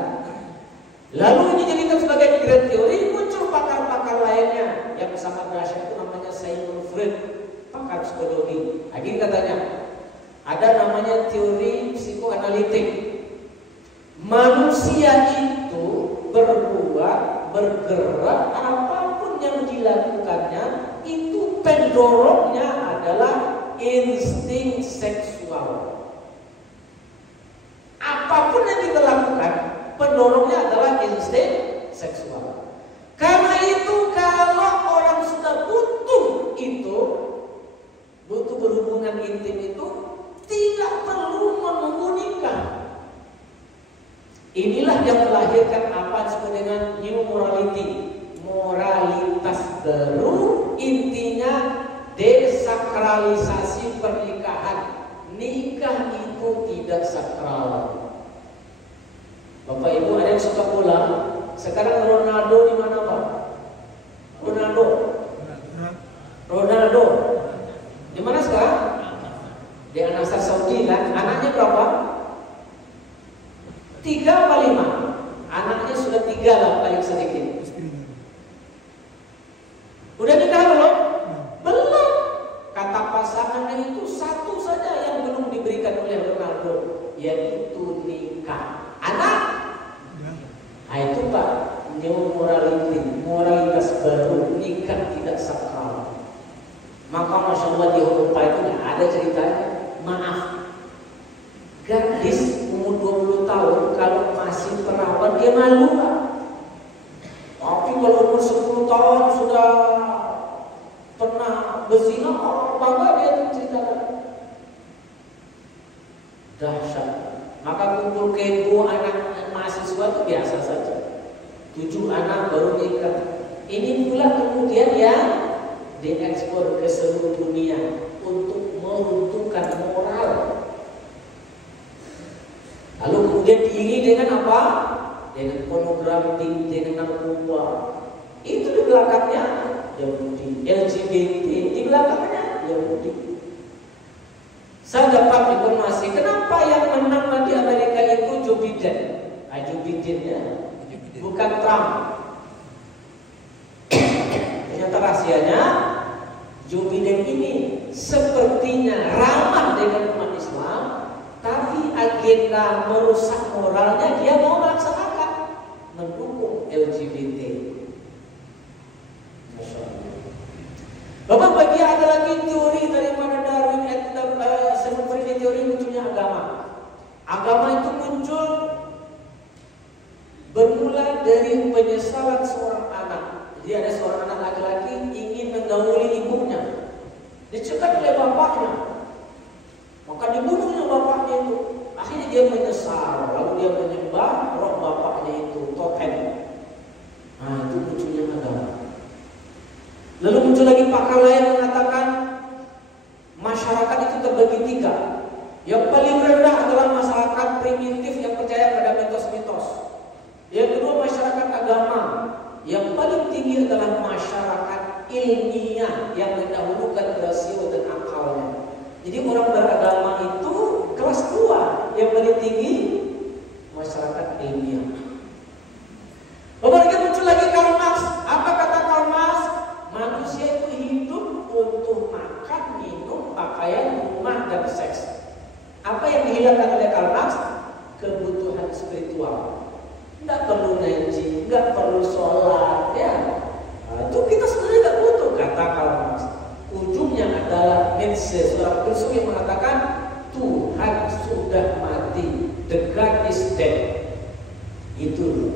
Lalu ini dijadikan sebagai grand teori, muncul pakar-pakar lainnya yang sangat dahsyat, itu namanya Sigmund Freud, pakar psikologi. Lagi katanya ada namanya teori psikoanalitik. Manusia itu berbuat, bergerak, apapun yang dilakukannya itu pendorongnya adalah insting seksual. Apapun yang kita lakukan, pendorongnya adalah insting seksual. Karena itu kalau orang sudah butuh itu, butuh berhubungan intim itu, tidak perlu menunggu nikah. Inilah yang melahirkan apa disebut dengan new morality, moralitas baru. Intinya desakralisasi pernikahan. Nikah itu tidak sakral. Bapak Ibu, ada yang suka bola? Sekarang Ronaldo di mana Pak? Ronaldo di mana sekarang? Di Al-Nassr Saudi kan? Anaknya berapa? 3 apa 5? Anaknya sudah 3 lah paling sedikit. Udah nikah belum? Belum. Kata pasangannya itu satu saja yang belum diberikan oleh Ronaldo, yaitu nikah. Anak? Nah itu Pak, new morality, moralitas baru, nikah tidak sakral. Maka Masya Allah di Eropa itu nggak ada ceritanya. Maaf, gadis umur 20 tahun kalau masih perawan dia malu Pak. Tapi kalau umur 10 tahun sudah pernah berzina, oh bangga dia ceritakan. Dahsyat. Maka kumpul kebo anak mahasiswa itu biasa saja. 7 anak baru nikah. Ini pula kemudian yang diekspor ke seluruh dunia untuk meruntuhkan moral. Lalu kemudian diiringi dengan apa? Dengan pornografi, dengan narkoba. Itu di belakangnya Yahudi. LGBT di belakangnya Yahudi. Saya dapat informasi kenapa yang menang di Amerika itu Joe Biden. Joe Biden ya, bukan Trump. Ternyata rahasianya Joe Biden ini sepertinya ramah dengan umat Islam, tapi agenda merusak moralnya dia mau melaksanakan, mendukung LGBT. Bapak bagi ada lagi teori daripada Darwin seperti teori munculnya agama. Agama itu muncul bermula dari penyesalan seorang anak. Jadi ada seorang anak laki-laki ingin mendahului ibunya, dicegat oleh bapaknya, maka dibunuhnya bapaknya itu. Akhirnya dia menyesal, lalu dia menyembah roh bapaknya itu, totem. Nah itu munculnya agama. Lalu muncul lagi pakar lain mengatakan masyarakat itu terbagi 3. Yang paling rendah adalah masyarakat primitif yang percaya pada mitos-mitos. Yang kedua masyarakat agama. Yang paling tinggi adalah masyarakat ilmiah yang mendahulukan rasio dan akalnya. Jadi orang beragama itu kelas 2. Yang paling tinggi masyarakat ilmiah. Kemudian muncul lagi Karl Marx. Apa kata Karl Marx? Manusia itu hidup untuk makan, minum, pakaian, rumah, dan seks. Apa yang dihilangkan oleh Karl Marx? Kebutuhan spiritual. Nggak perlu ngaji, nggak perlu sholat, ya. Nah, itu kita sebenarnya nggak butuh, kata Karl Marx. Ujungnya adalah Nietzsche, seorang filsuf yang mengatakan Tuhan sudah mati, the God is dead. Itu,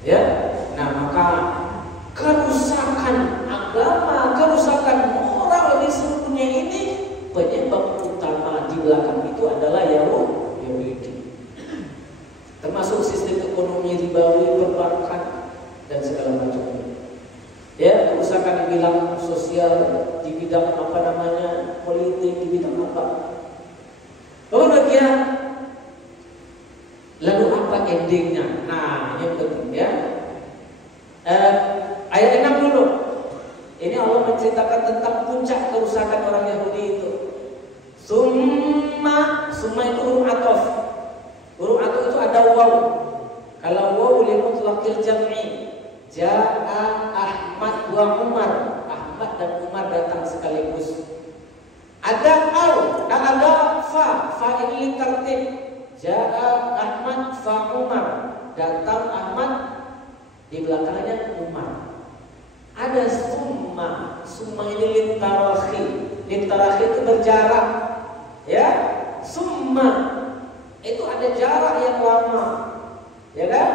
ya. Nah maka kerusakan agama, kerusakan moral di seluruh dunia ini penyebab utama di belakang itu adalah Yahudi. Termasuk sistem ekonomi ribawi, perbankan dan segala macamnya. Ya, kerusakan di bidang sosial, di bidang politik, di bidang apa. Kemudian lalu apa endingnya? Nah, ini yang penting ya. Ayat 6 dulu. Ini Allah menceritakan tentang puncak kerusakan orang Yahudi itu. Summa itu huruf ataf. Huruf ataf itu ada waw. Kalau waw limutlaqil jam'i. Ja'a Ahmad wa Umar. Ahmad dan Umar datang sekaligus. Ada au dan ada fa. Fa ini tertib. Ja'a Ahmad fa Umar. Datang Ahmad, di belakangnya Umar. Ada summa ini lintarakhi. Lintarakhi itu berjarak, ya. Summa itu ada jarak yang lama, ya kan?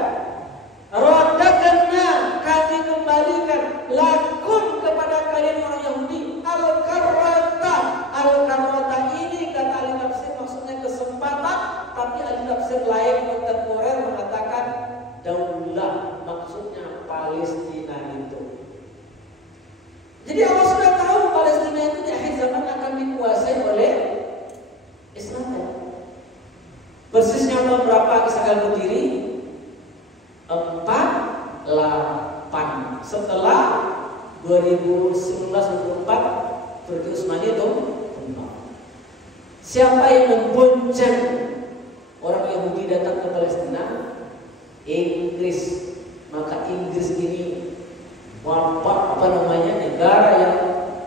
Radakna, kami kembalikan lakum kepada kalian orang Yahudi al-karrata. Al-karrata ini kata ahli tafsir maksudnya kesempatan, tapi ahli tafsir lain kontemporer mengatakan daulah, maksudnya Palestina itu. Jadi Allah sudah tahu Palestina itu di akhir zaman akan dikuasai oleh Israel. Persisnya tahun berapa Israel berdiri? 48 setelah 2019-24 Turki Utsmani itu tumbang. Siapa yang membonceng orang Yahudi datang ke Palestina? Inggris. Maka Inggris ini negara yang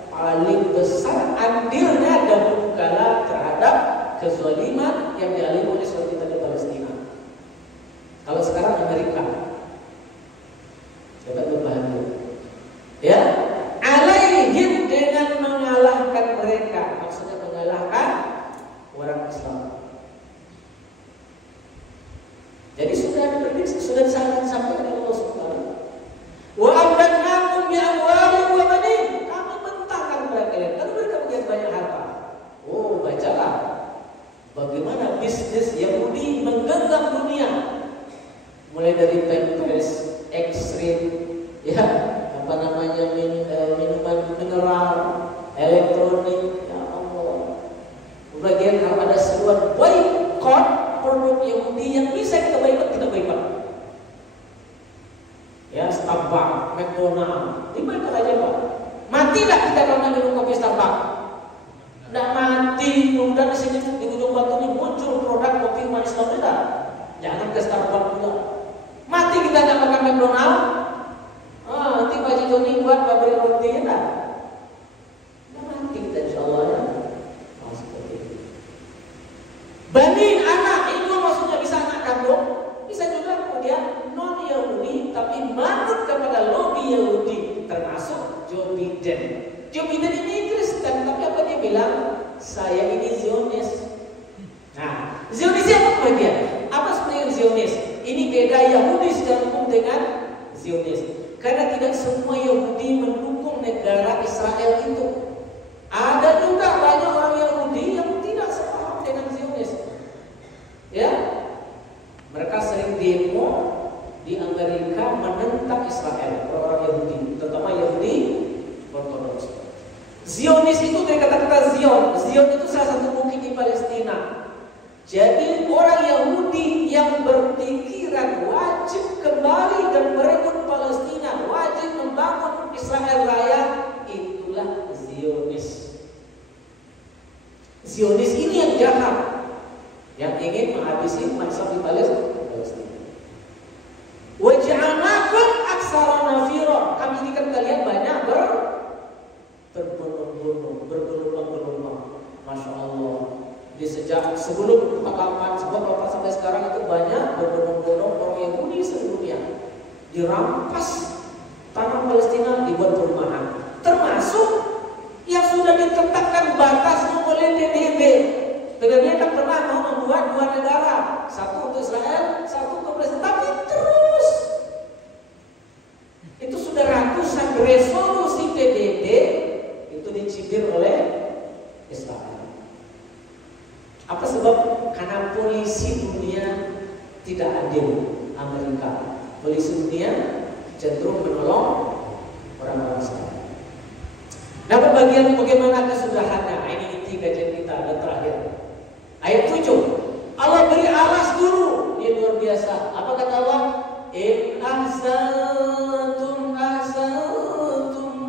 paling besar andilnya dahulu kala terhadap kezaliman yang dialami oleh saudara kita di Palestina. Kalau sekarang Amerika dapat berbahagia, ya, alaihim dengan mengalahkan mereka, maksudnya mengalahkan orang Islam. Jadi sudah diprediksi, sudah disampaikan oleh Allah Subhanahu. Wa amdadnakum bi amwalin wa banin. Kami bentangkan kepada kalian. Kan mereka punya banyak harta. Oh, bacalah bagaimana bisnis Yahudi menggenggam dunia. Mulai dari Pampers, ekstrim, ya apa namanya minuman mineral, elektronik, ya Allah. Bagian kalau ada seruan boykot produk Yahudi yang bisa kita boykot. Ya Starbucks, McDonald, diboykot aja Pak. Mati nggak kita kalau minum kopi Starbucks? Nggak mati. Kemudian di sini di Gunung Batu ini muncul produk kopi manis kita. Jangan ke Starbucks juga. Mati kita nggak makan McDonald. Nanti Pak Haji Joni buat pabrik roti ya nggak? Nggak mati kita insya Allah ya. Seperti itu. Banding anak itu maksudnya bisa anak kandung, bisa juga kemudian non Yahudi tapi manut kepada lobby Yahudi, termasuk Joe Biden. Joe Biden ini Kristen, tapi apa dia bilang? Saya ini Zionis. Nah, Zionis apa dia? Apa sebenarnya Zionis? Ini beda Yahudi secara hukum dengan Zionis. Karena tidak semua Yahudi mendukung negara Israel itu. Ada juga banyak orang Yahudi yang tidak sepaham dengan Zionis. Ya, mereka sering demo di Amerika menentang Israel, orang Yahudi, terutama Yahudi Ortodoks. Zionis itu dari kata-kata Zion. Zion itu salah satu bukit di Palestina. Jadi orang Yahudi yang berpikiran wajib kembali dan merebut Palestina, wajib membangun Israel Raya, itulah Zionis. Zionis ini yang jahat, yang ingin menghabisi umat Islam di Palestina. Waj'alnakum aktsara nafira. Kami jadikan kalian banyak berbondong-bondong. Masya Allah. Di sejak sebelum 48 sampai sekarang itu banyak berbondong-bondong orang Yahudi seluruh dunia. Dirampas tanah Palestina, dibuat perumahan. Termasuk yang sudah ditetapkan batasnya oleh PBB. PBB kan pernah mau membuat dua negara, satu untuk Israel, satu untuk Palestina, tapi terus itu sudah ratusan resolusi PBB itu dicibir oleh Israel. Apa sebab? Karena polisi dunia tidak adil. Amerika, polisi dunia cenderung menolong orang-orang Israel. Nah, bagaimana kesudahannya? Ini inti kajian kita dan terakhir. Ayat 7. Allah beri alas dulu. Ini luar biasa. Apa kata Allah? In ahsantum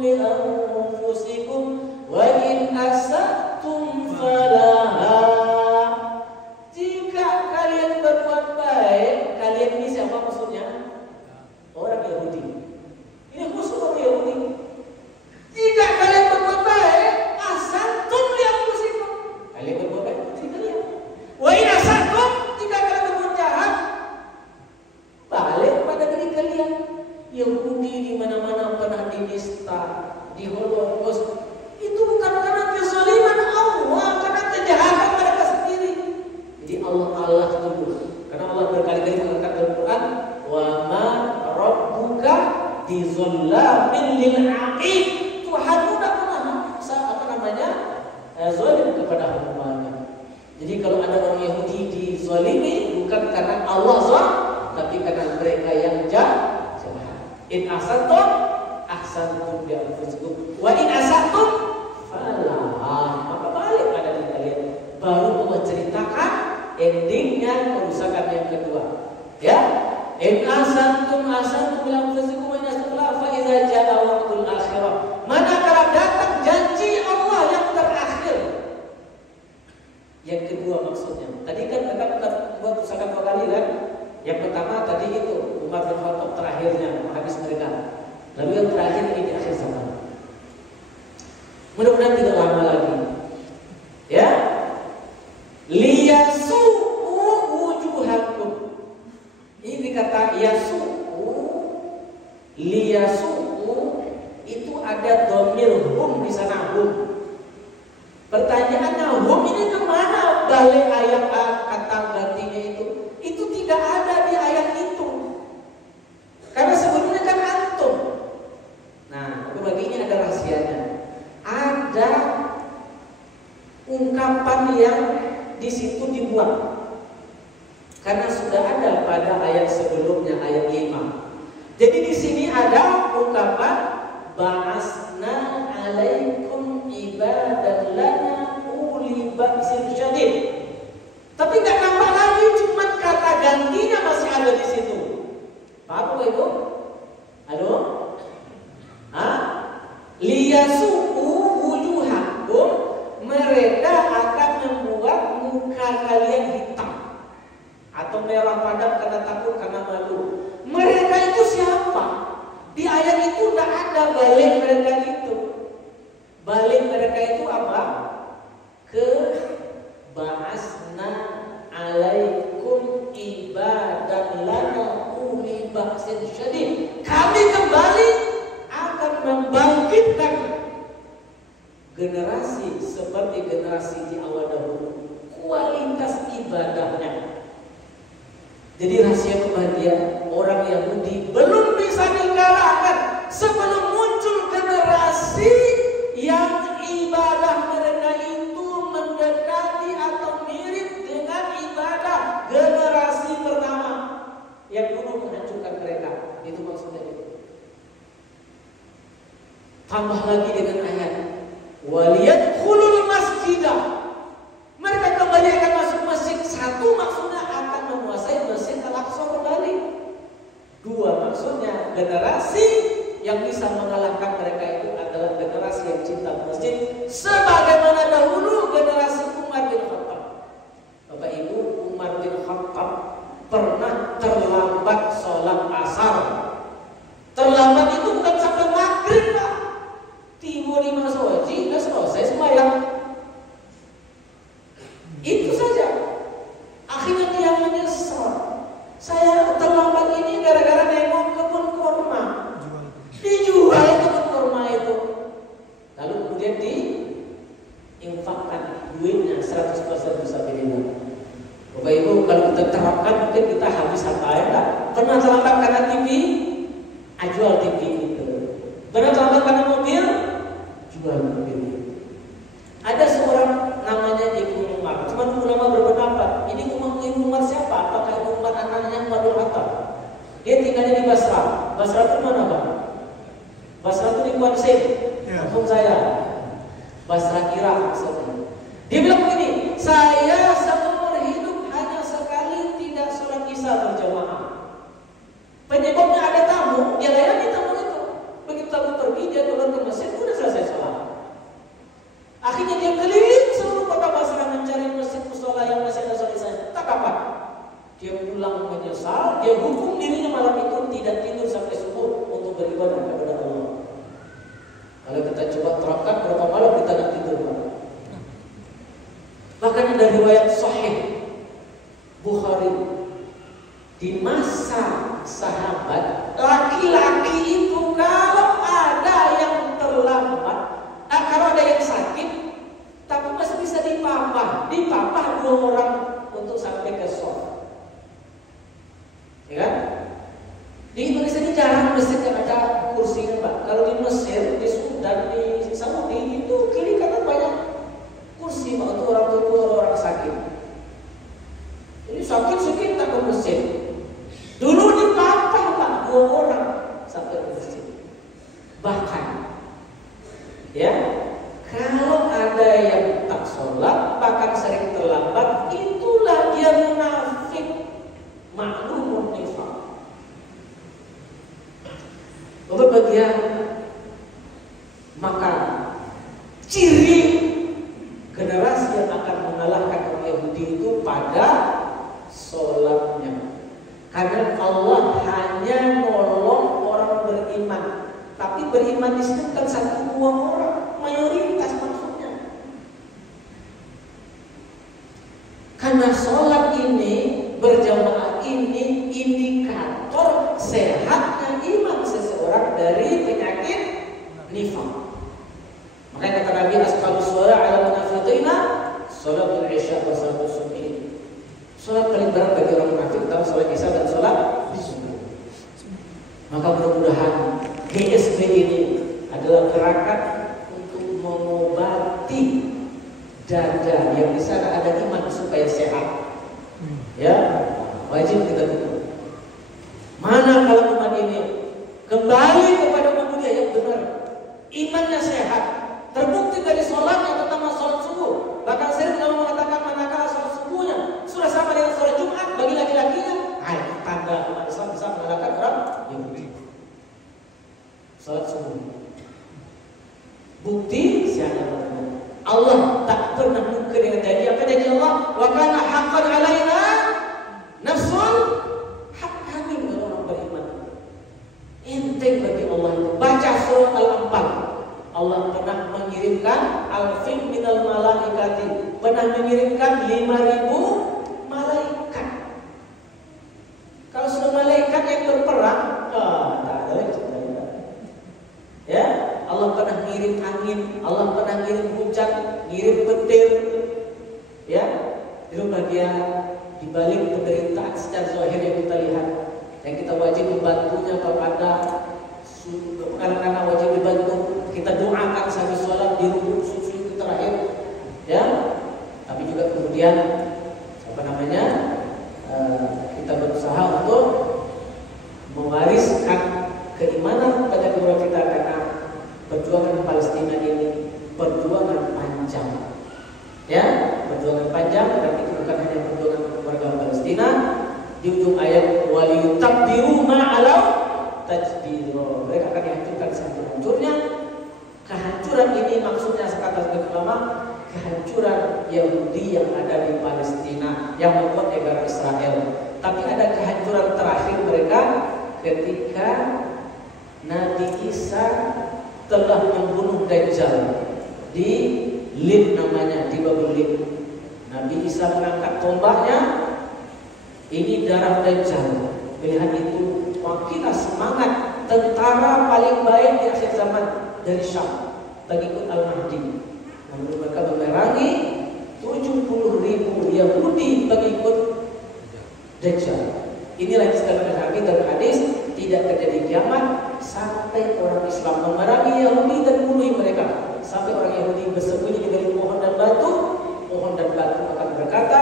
li anfusikum wa in asatum falaha. Jika kalian berbuat baik, kalian ini siapa maksudnya? Orang Yahudi. Ini khusus orang Yahudi. Jika kalian berbuat baik, ahsantum li anfusikum. Kalian berbuat baik diri kalian. Wa in asatum, jika kalian berbuat jahat, balik pada diri kalian. Yahudi di mana-mana pernah dinista, di Holocaust. Itu bukan karena kezaliman Allah, karena kejahatan mereka sendiri. Jadi Allah dulu. Karena Allah berkali-kali mengatakan dalam Quran, wa ma rabbuka bizallamin lil 'abid. Tuhanmu tidak pernah zalim kepada hambanya. Jadi kalau ada orang Yahudi dizalimi bukan karena Allah zalim, tapi karena mereka yang jahat. In ahsantum ahsantum bi anfusikum wa in asatum falaha. Maka balik pada diri kalian. Baru Allah ceritakan endingnya kerusakan yang kedua. Ya, in ahsantum ahsantum bi anfusikum wa in asatum fa idza jaa waqtul akhirah. Manakala datang janji Allah yang terakhir. Yang kedua maksudnya. Tadi kan kita buat kerusakan dua kali kan? Yang pertama tadi itu Umar bin Khattab terakhirnya menghabis mereka. Lalu yang terakhir ini di akhir zaman. Mudah-mudahan tidak lama lagi. Ya. Liyasu'u wujuhakum. Ini kata yasu'u, liyasu'u itu ada dhamir hum di sana hum. Pertanyaannya hum ini kemana balik ayat kata gantinya itu? Itu tidak ada di ayat itu. Karena sebelumnya kan antum. Nah, baginya ada rahasianya. Ada ungkapan yang di situ dibuat. Karena sudah ada pada ayat sebelumnya, ayat 5. Jadi di sini ada ungkapan ba'asna alaikum ibadan lana uli ba'sin syadid. Tapi nggak nampak lagi, cuma kata gantinya masih ada di situ. Paham Ibu? Halo? Hah? Liyasu'u wujuhakum, mereka akan membuat muka kalian hitam atau merah padam karena takut, karena malu. Mereka itu siapa? Di ayat itu tidak ada balik mereka itu. Balik mereka itu apa? Ke ba'asna alaikum ibadan lana uli ba'sin syadid. Kami kembali akan membangkitkan generasi seperti generasi di awal dahulu. Kualitas ibadahnya. Jadi rahasia kebahagiaan orang Yahudi belum bisa dikalahkan sebelum muncul generasi yang ibadah mereka itu mendekati atau mirip dengan ibadah generasi pertama yang dulu menghancurkan mereka. Itu maksudnya itu. Tambah lagi dengan ayat waliyadkhulul masjidah. Mereka kembali akan masuk masjid. Satu maksudnya akan menguasai Masjid Al-Aqsa kembali. Dua maksudnya generasi yang bisa mengalahkan mereka itu adalah generasi yang cinta masjid, sebagaimana dahulu generasi Umar bin Khattab. Bapak Ibu, Umar bin Khattab pernah terlambat sholat asar. Terlambat itu bukan sampai maghrib Pak. Timur 5 soji sudah selesai sembahyang. Itu saja. Akhirnya dia menyesal. Saya terlambat ini gara-gara nengok kebun kurma. Dijual kebun kurma itu. Lalu kemudian diinfakkan duitnya 100% fisabilillah. Bapak Ibu, kalau kita terapkan mungkin kita habis harta ya. Pernah terlambat karena TV? Jual TV itu. Pernah terlambat karena mobil? Jual mobil. Ada seorang namanya Ibnu Umar, cuma ulama berpendapat ini Ibnu Umar siapa? Apakah Ibnu Umar anaknya Umar bin Khattab? Dia tinggalnya di Basra. Basra itu mana Pak? Basra itu di Kuansin. Kampung saya. Basra Irak maksudnya. Dia bilang begini, saya seumur hidup hanya sekali tidak sholat isya berjamaah. Penyebabnya ada tamu, dia layani tamu itu. Begitu tamu pergi, dia turun ke masjid, sudah selesai sholat. Akhirnya dia keliling seluruh kota Basra mencari masjid musola yang masih ada sholat. Tak dapat. Dia pulang menyesal. Dia hukum dirinya malam itu tidak tidur sampai subuh untuk beribadah kepada Allah. Kalau kita coba terapkan berapa malam kita tidak tidur malam. Bahkan ada riwayat Sahih Bukhari di masa sahabat, laki-laki itu kalau ada yang terlambat, kalau ada yang sakit, tapi masih bisa dipapah 2 orang untuk sampai ke sholat. Ya kan? Di Indonesia ini jarang masjid yang ada kursinya Pak. Kalau di Mesir, di Sudan, di Saudi itu kiri kanan banyak kursi Pak untuk orang tua, orang sakit. Jadi sakit tak ke masjid. Dulu dipapah Pak 2 orang sampai ke masjid. Bahkan ya, kalau ada yang tak sholat, bahkan sering terlambat, itulah dia munafik, maklumun nifaq. Bapak bagian, maka ciri generasi yang akan mengalahkan orang Yahudi itu pada sholatnya. Karena Allah hanya nolong orang beriman. Tapi beriman di sini bukan 1-2 orang, mayoritas maksudnya. Karena sholat ini, berjamaah ini indikator sehatnya iman seseorang dari penyakit nifaq. Makanya kata Nabi asqalus sholat ala munafiqina sholatul isya wa sholatul subhi. Sholat paling berat bagi orang munafik adalah sholat isya dan sholat subuh. Maka mudah-mudahan GSB ini adalah gerakan untuk mengobati dada yang di sana ada iman supaya sehat. Ya, wajib kita dukung. Mana kalau umat ini salat subuh. Bukti siapa Allah tak pernah mungkir dengan janji. Apa janji Allah? Wa kana haqqan alaina nafsul hak kami orang beriman. Enteng bagi Allah itu. Baca surah Al-Anfal. Allah pernah mengirimkan alfin minal malaikati. Pernah mengirimkan 5.000 malaikat. Kalau sudah malaikat yang berperang, tak ada lagi cerita. Ya, Allah pernah ngirim angin, Allah pernah ngirim hujan, ngirim petir. Ya, itu bagian dibalik penderitaan secara zahir yang kita lihat. Yang kita wajib membantunya kepada karena wajib dibantu. Kita doakan sambil sholat di rukuk sujud terakhir. Ya, tapi juga kemudian kita berusaha untuk mewariskan keimanan kepada kedua kita karena perjuangan Palestina ini perjuangan panjang. Ya, perjuangan panjang, tapi itu bukan hanya perjuangan warga Palestina. Di ujung ayat waliyutabbiru ma'alau tajbiro. Mereka akan dihancurkan sehancur-hancurnya. Kehancuran ini maksudnya kata sebagian ulama, kehancuran Yahudi yang ada di Palestina yang membuat negara Israel. Tapi ada kehancuran terakhir mereka ketika Nabi Isa telah membunuh Dajjal di Lid namanya, di Babul Lid. Nabi Isa mengangkat tombaknya, ini darah Dajjal. Pilihan itu kita semangat tentara paling baik di akhir zaman dari Syam, pengikut Al-Mahdi. Namun mereka memerangi 70.000 Yahudi pengikut Dajjal. Inilah istilah Nabi dalam hadis, tidak terjadi kiamat sampai orang Islam memerangi Yahudi dan bunuh mereka. Sampai orang Yahudi bersembunyi di balik pohon dan batu akan berkata,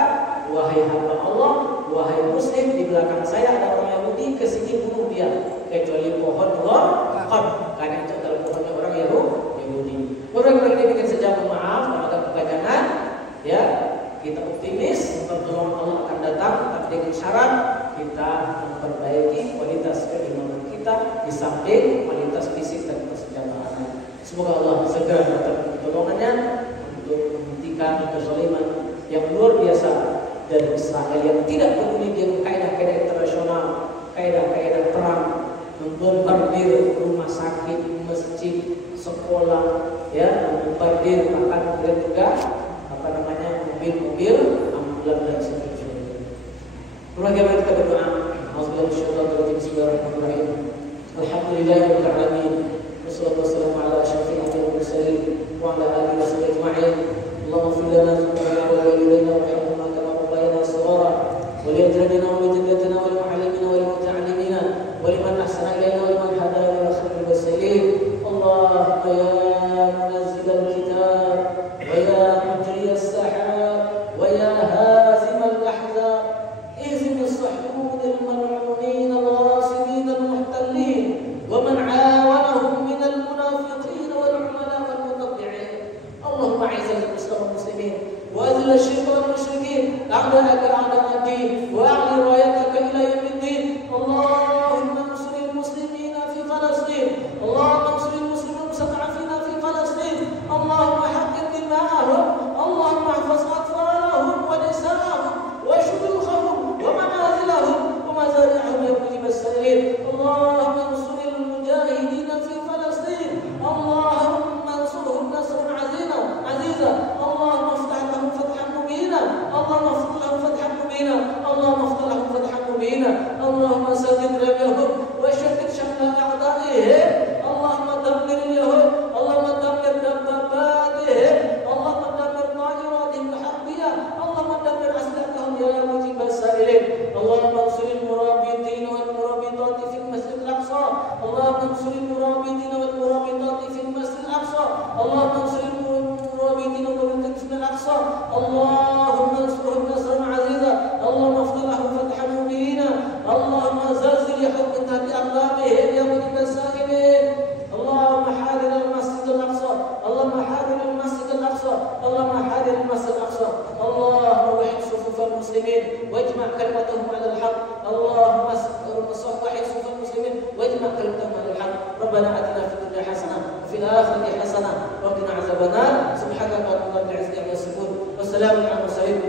wahai hamba Allah, wahai Muslim, di belakang saya ada orang Yahudi, kesini bunuh dia, kecuali pohon Ghor, karena itu adalah pohonnya orang Yahudi. Orang-orang ini bikin sejak maaf, agak kebajangan, ya. Kita optimis pertolongan Allah akan datang, tapi dengan syarat kita memperbaiki kualitas keimanan kita di samping kualitas fisik dan kesejahteraan. Semoga Allah segera datang pertolongannya untuk menghentikan kezaliman yang luar biasa dari Israel yang tidak peduli dengan kaidah-kaidah internasional, kaidah-kaidah perang, membombardir rumah sakit, masjid, sekolah, ya, membombardir bahkan juga mobil-mobil ambulan dan sebagainya. Bagaimana kita berdoa? Bismillahirrahmanirrahim. Alhamdulillahirabbil alamin. Wassalatu wassalamu ala asyrafil anbiya'i wal mursalin wa ala alihi washabihi ajma'in. Allahumma ighfir lana dhunubana wa walidayna warhamna kama rabbayana shaghira. Wa li ajradina wa li jaddatina wa li muallimina wa li muta'allimina wa liman ahsana ilayna wa liman hadana ila khairil wasilin. Allahumma ya munazzilal kitab wa ya mujriyas sahab ويا هازم الأحزاب اهزم الصحبون الملعونين الغاصبين المحتلين ومن عاونهم من المنافقين والعملاء والمطبعين. اللهم أعز الإسلام والمسلمين وأذل الشرك والمشركين أعداءك أعداء الدين وأعل رايتك إلى يوم الدين. اللهم انصر المسلمين في فلسطين. اللهم انصر المسلمين المستضعفين في فلسطين. اللهم حقق دماءهم. اللهم احفظ أطفالهم ونساءهم وشيوخهم ومنازلهم ومزارعهم يا مجيب السائلين. اللهم انصر المجاهدين في فلسطين. اللهم انصرهم نصرا عزيزا. اللهم افتح لهم فتحا مبينا. اللهم افتح لهم فتحا مبينا. اللهم افتح لهم فتحا مبينا. اللهم سدد رميهم وشتت شمل اعدائهم. اللهم دمر اليهود. اللهم دمر دباباتهم. اللهم دمر طائراتهم الحربيه. اللهم دمر اسلحتهم يا مجيب السائلين. اللهم انصر المرابطين والمرابطات في المسجد الاقصى. اللهم انصر المرابطين والمرابطات في المسجد الاقصى. اللهم انصر المرابطين والمرابطات في المسجد الاقصى. اللهم انصرهم نصرا عزيزا. اللهم افتح لهم فتحا مبينا. اللهم زلزل يحب من تحت اقدامهم يا مجيب السائلين. اللهم حارر المسجد الاقصى. اللهم حارر المسجد الاقصى. اللهم حارر المسجد الاقصى. اللهم وحد صفوف المسلمين واجمع كلمتهم على الحق. اللهم وحد صفوف المسلمين واجمع كلمتهم على الحق. ربنا اتنا في wassalamu ala mursalin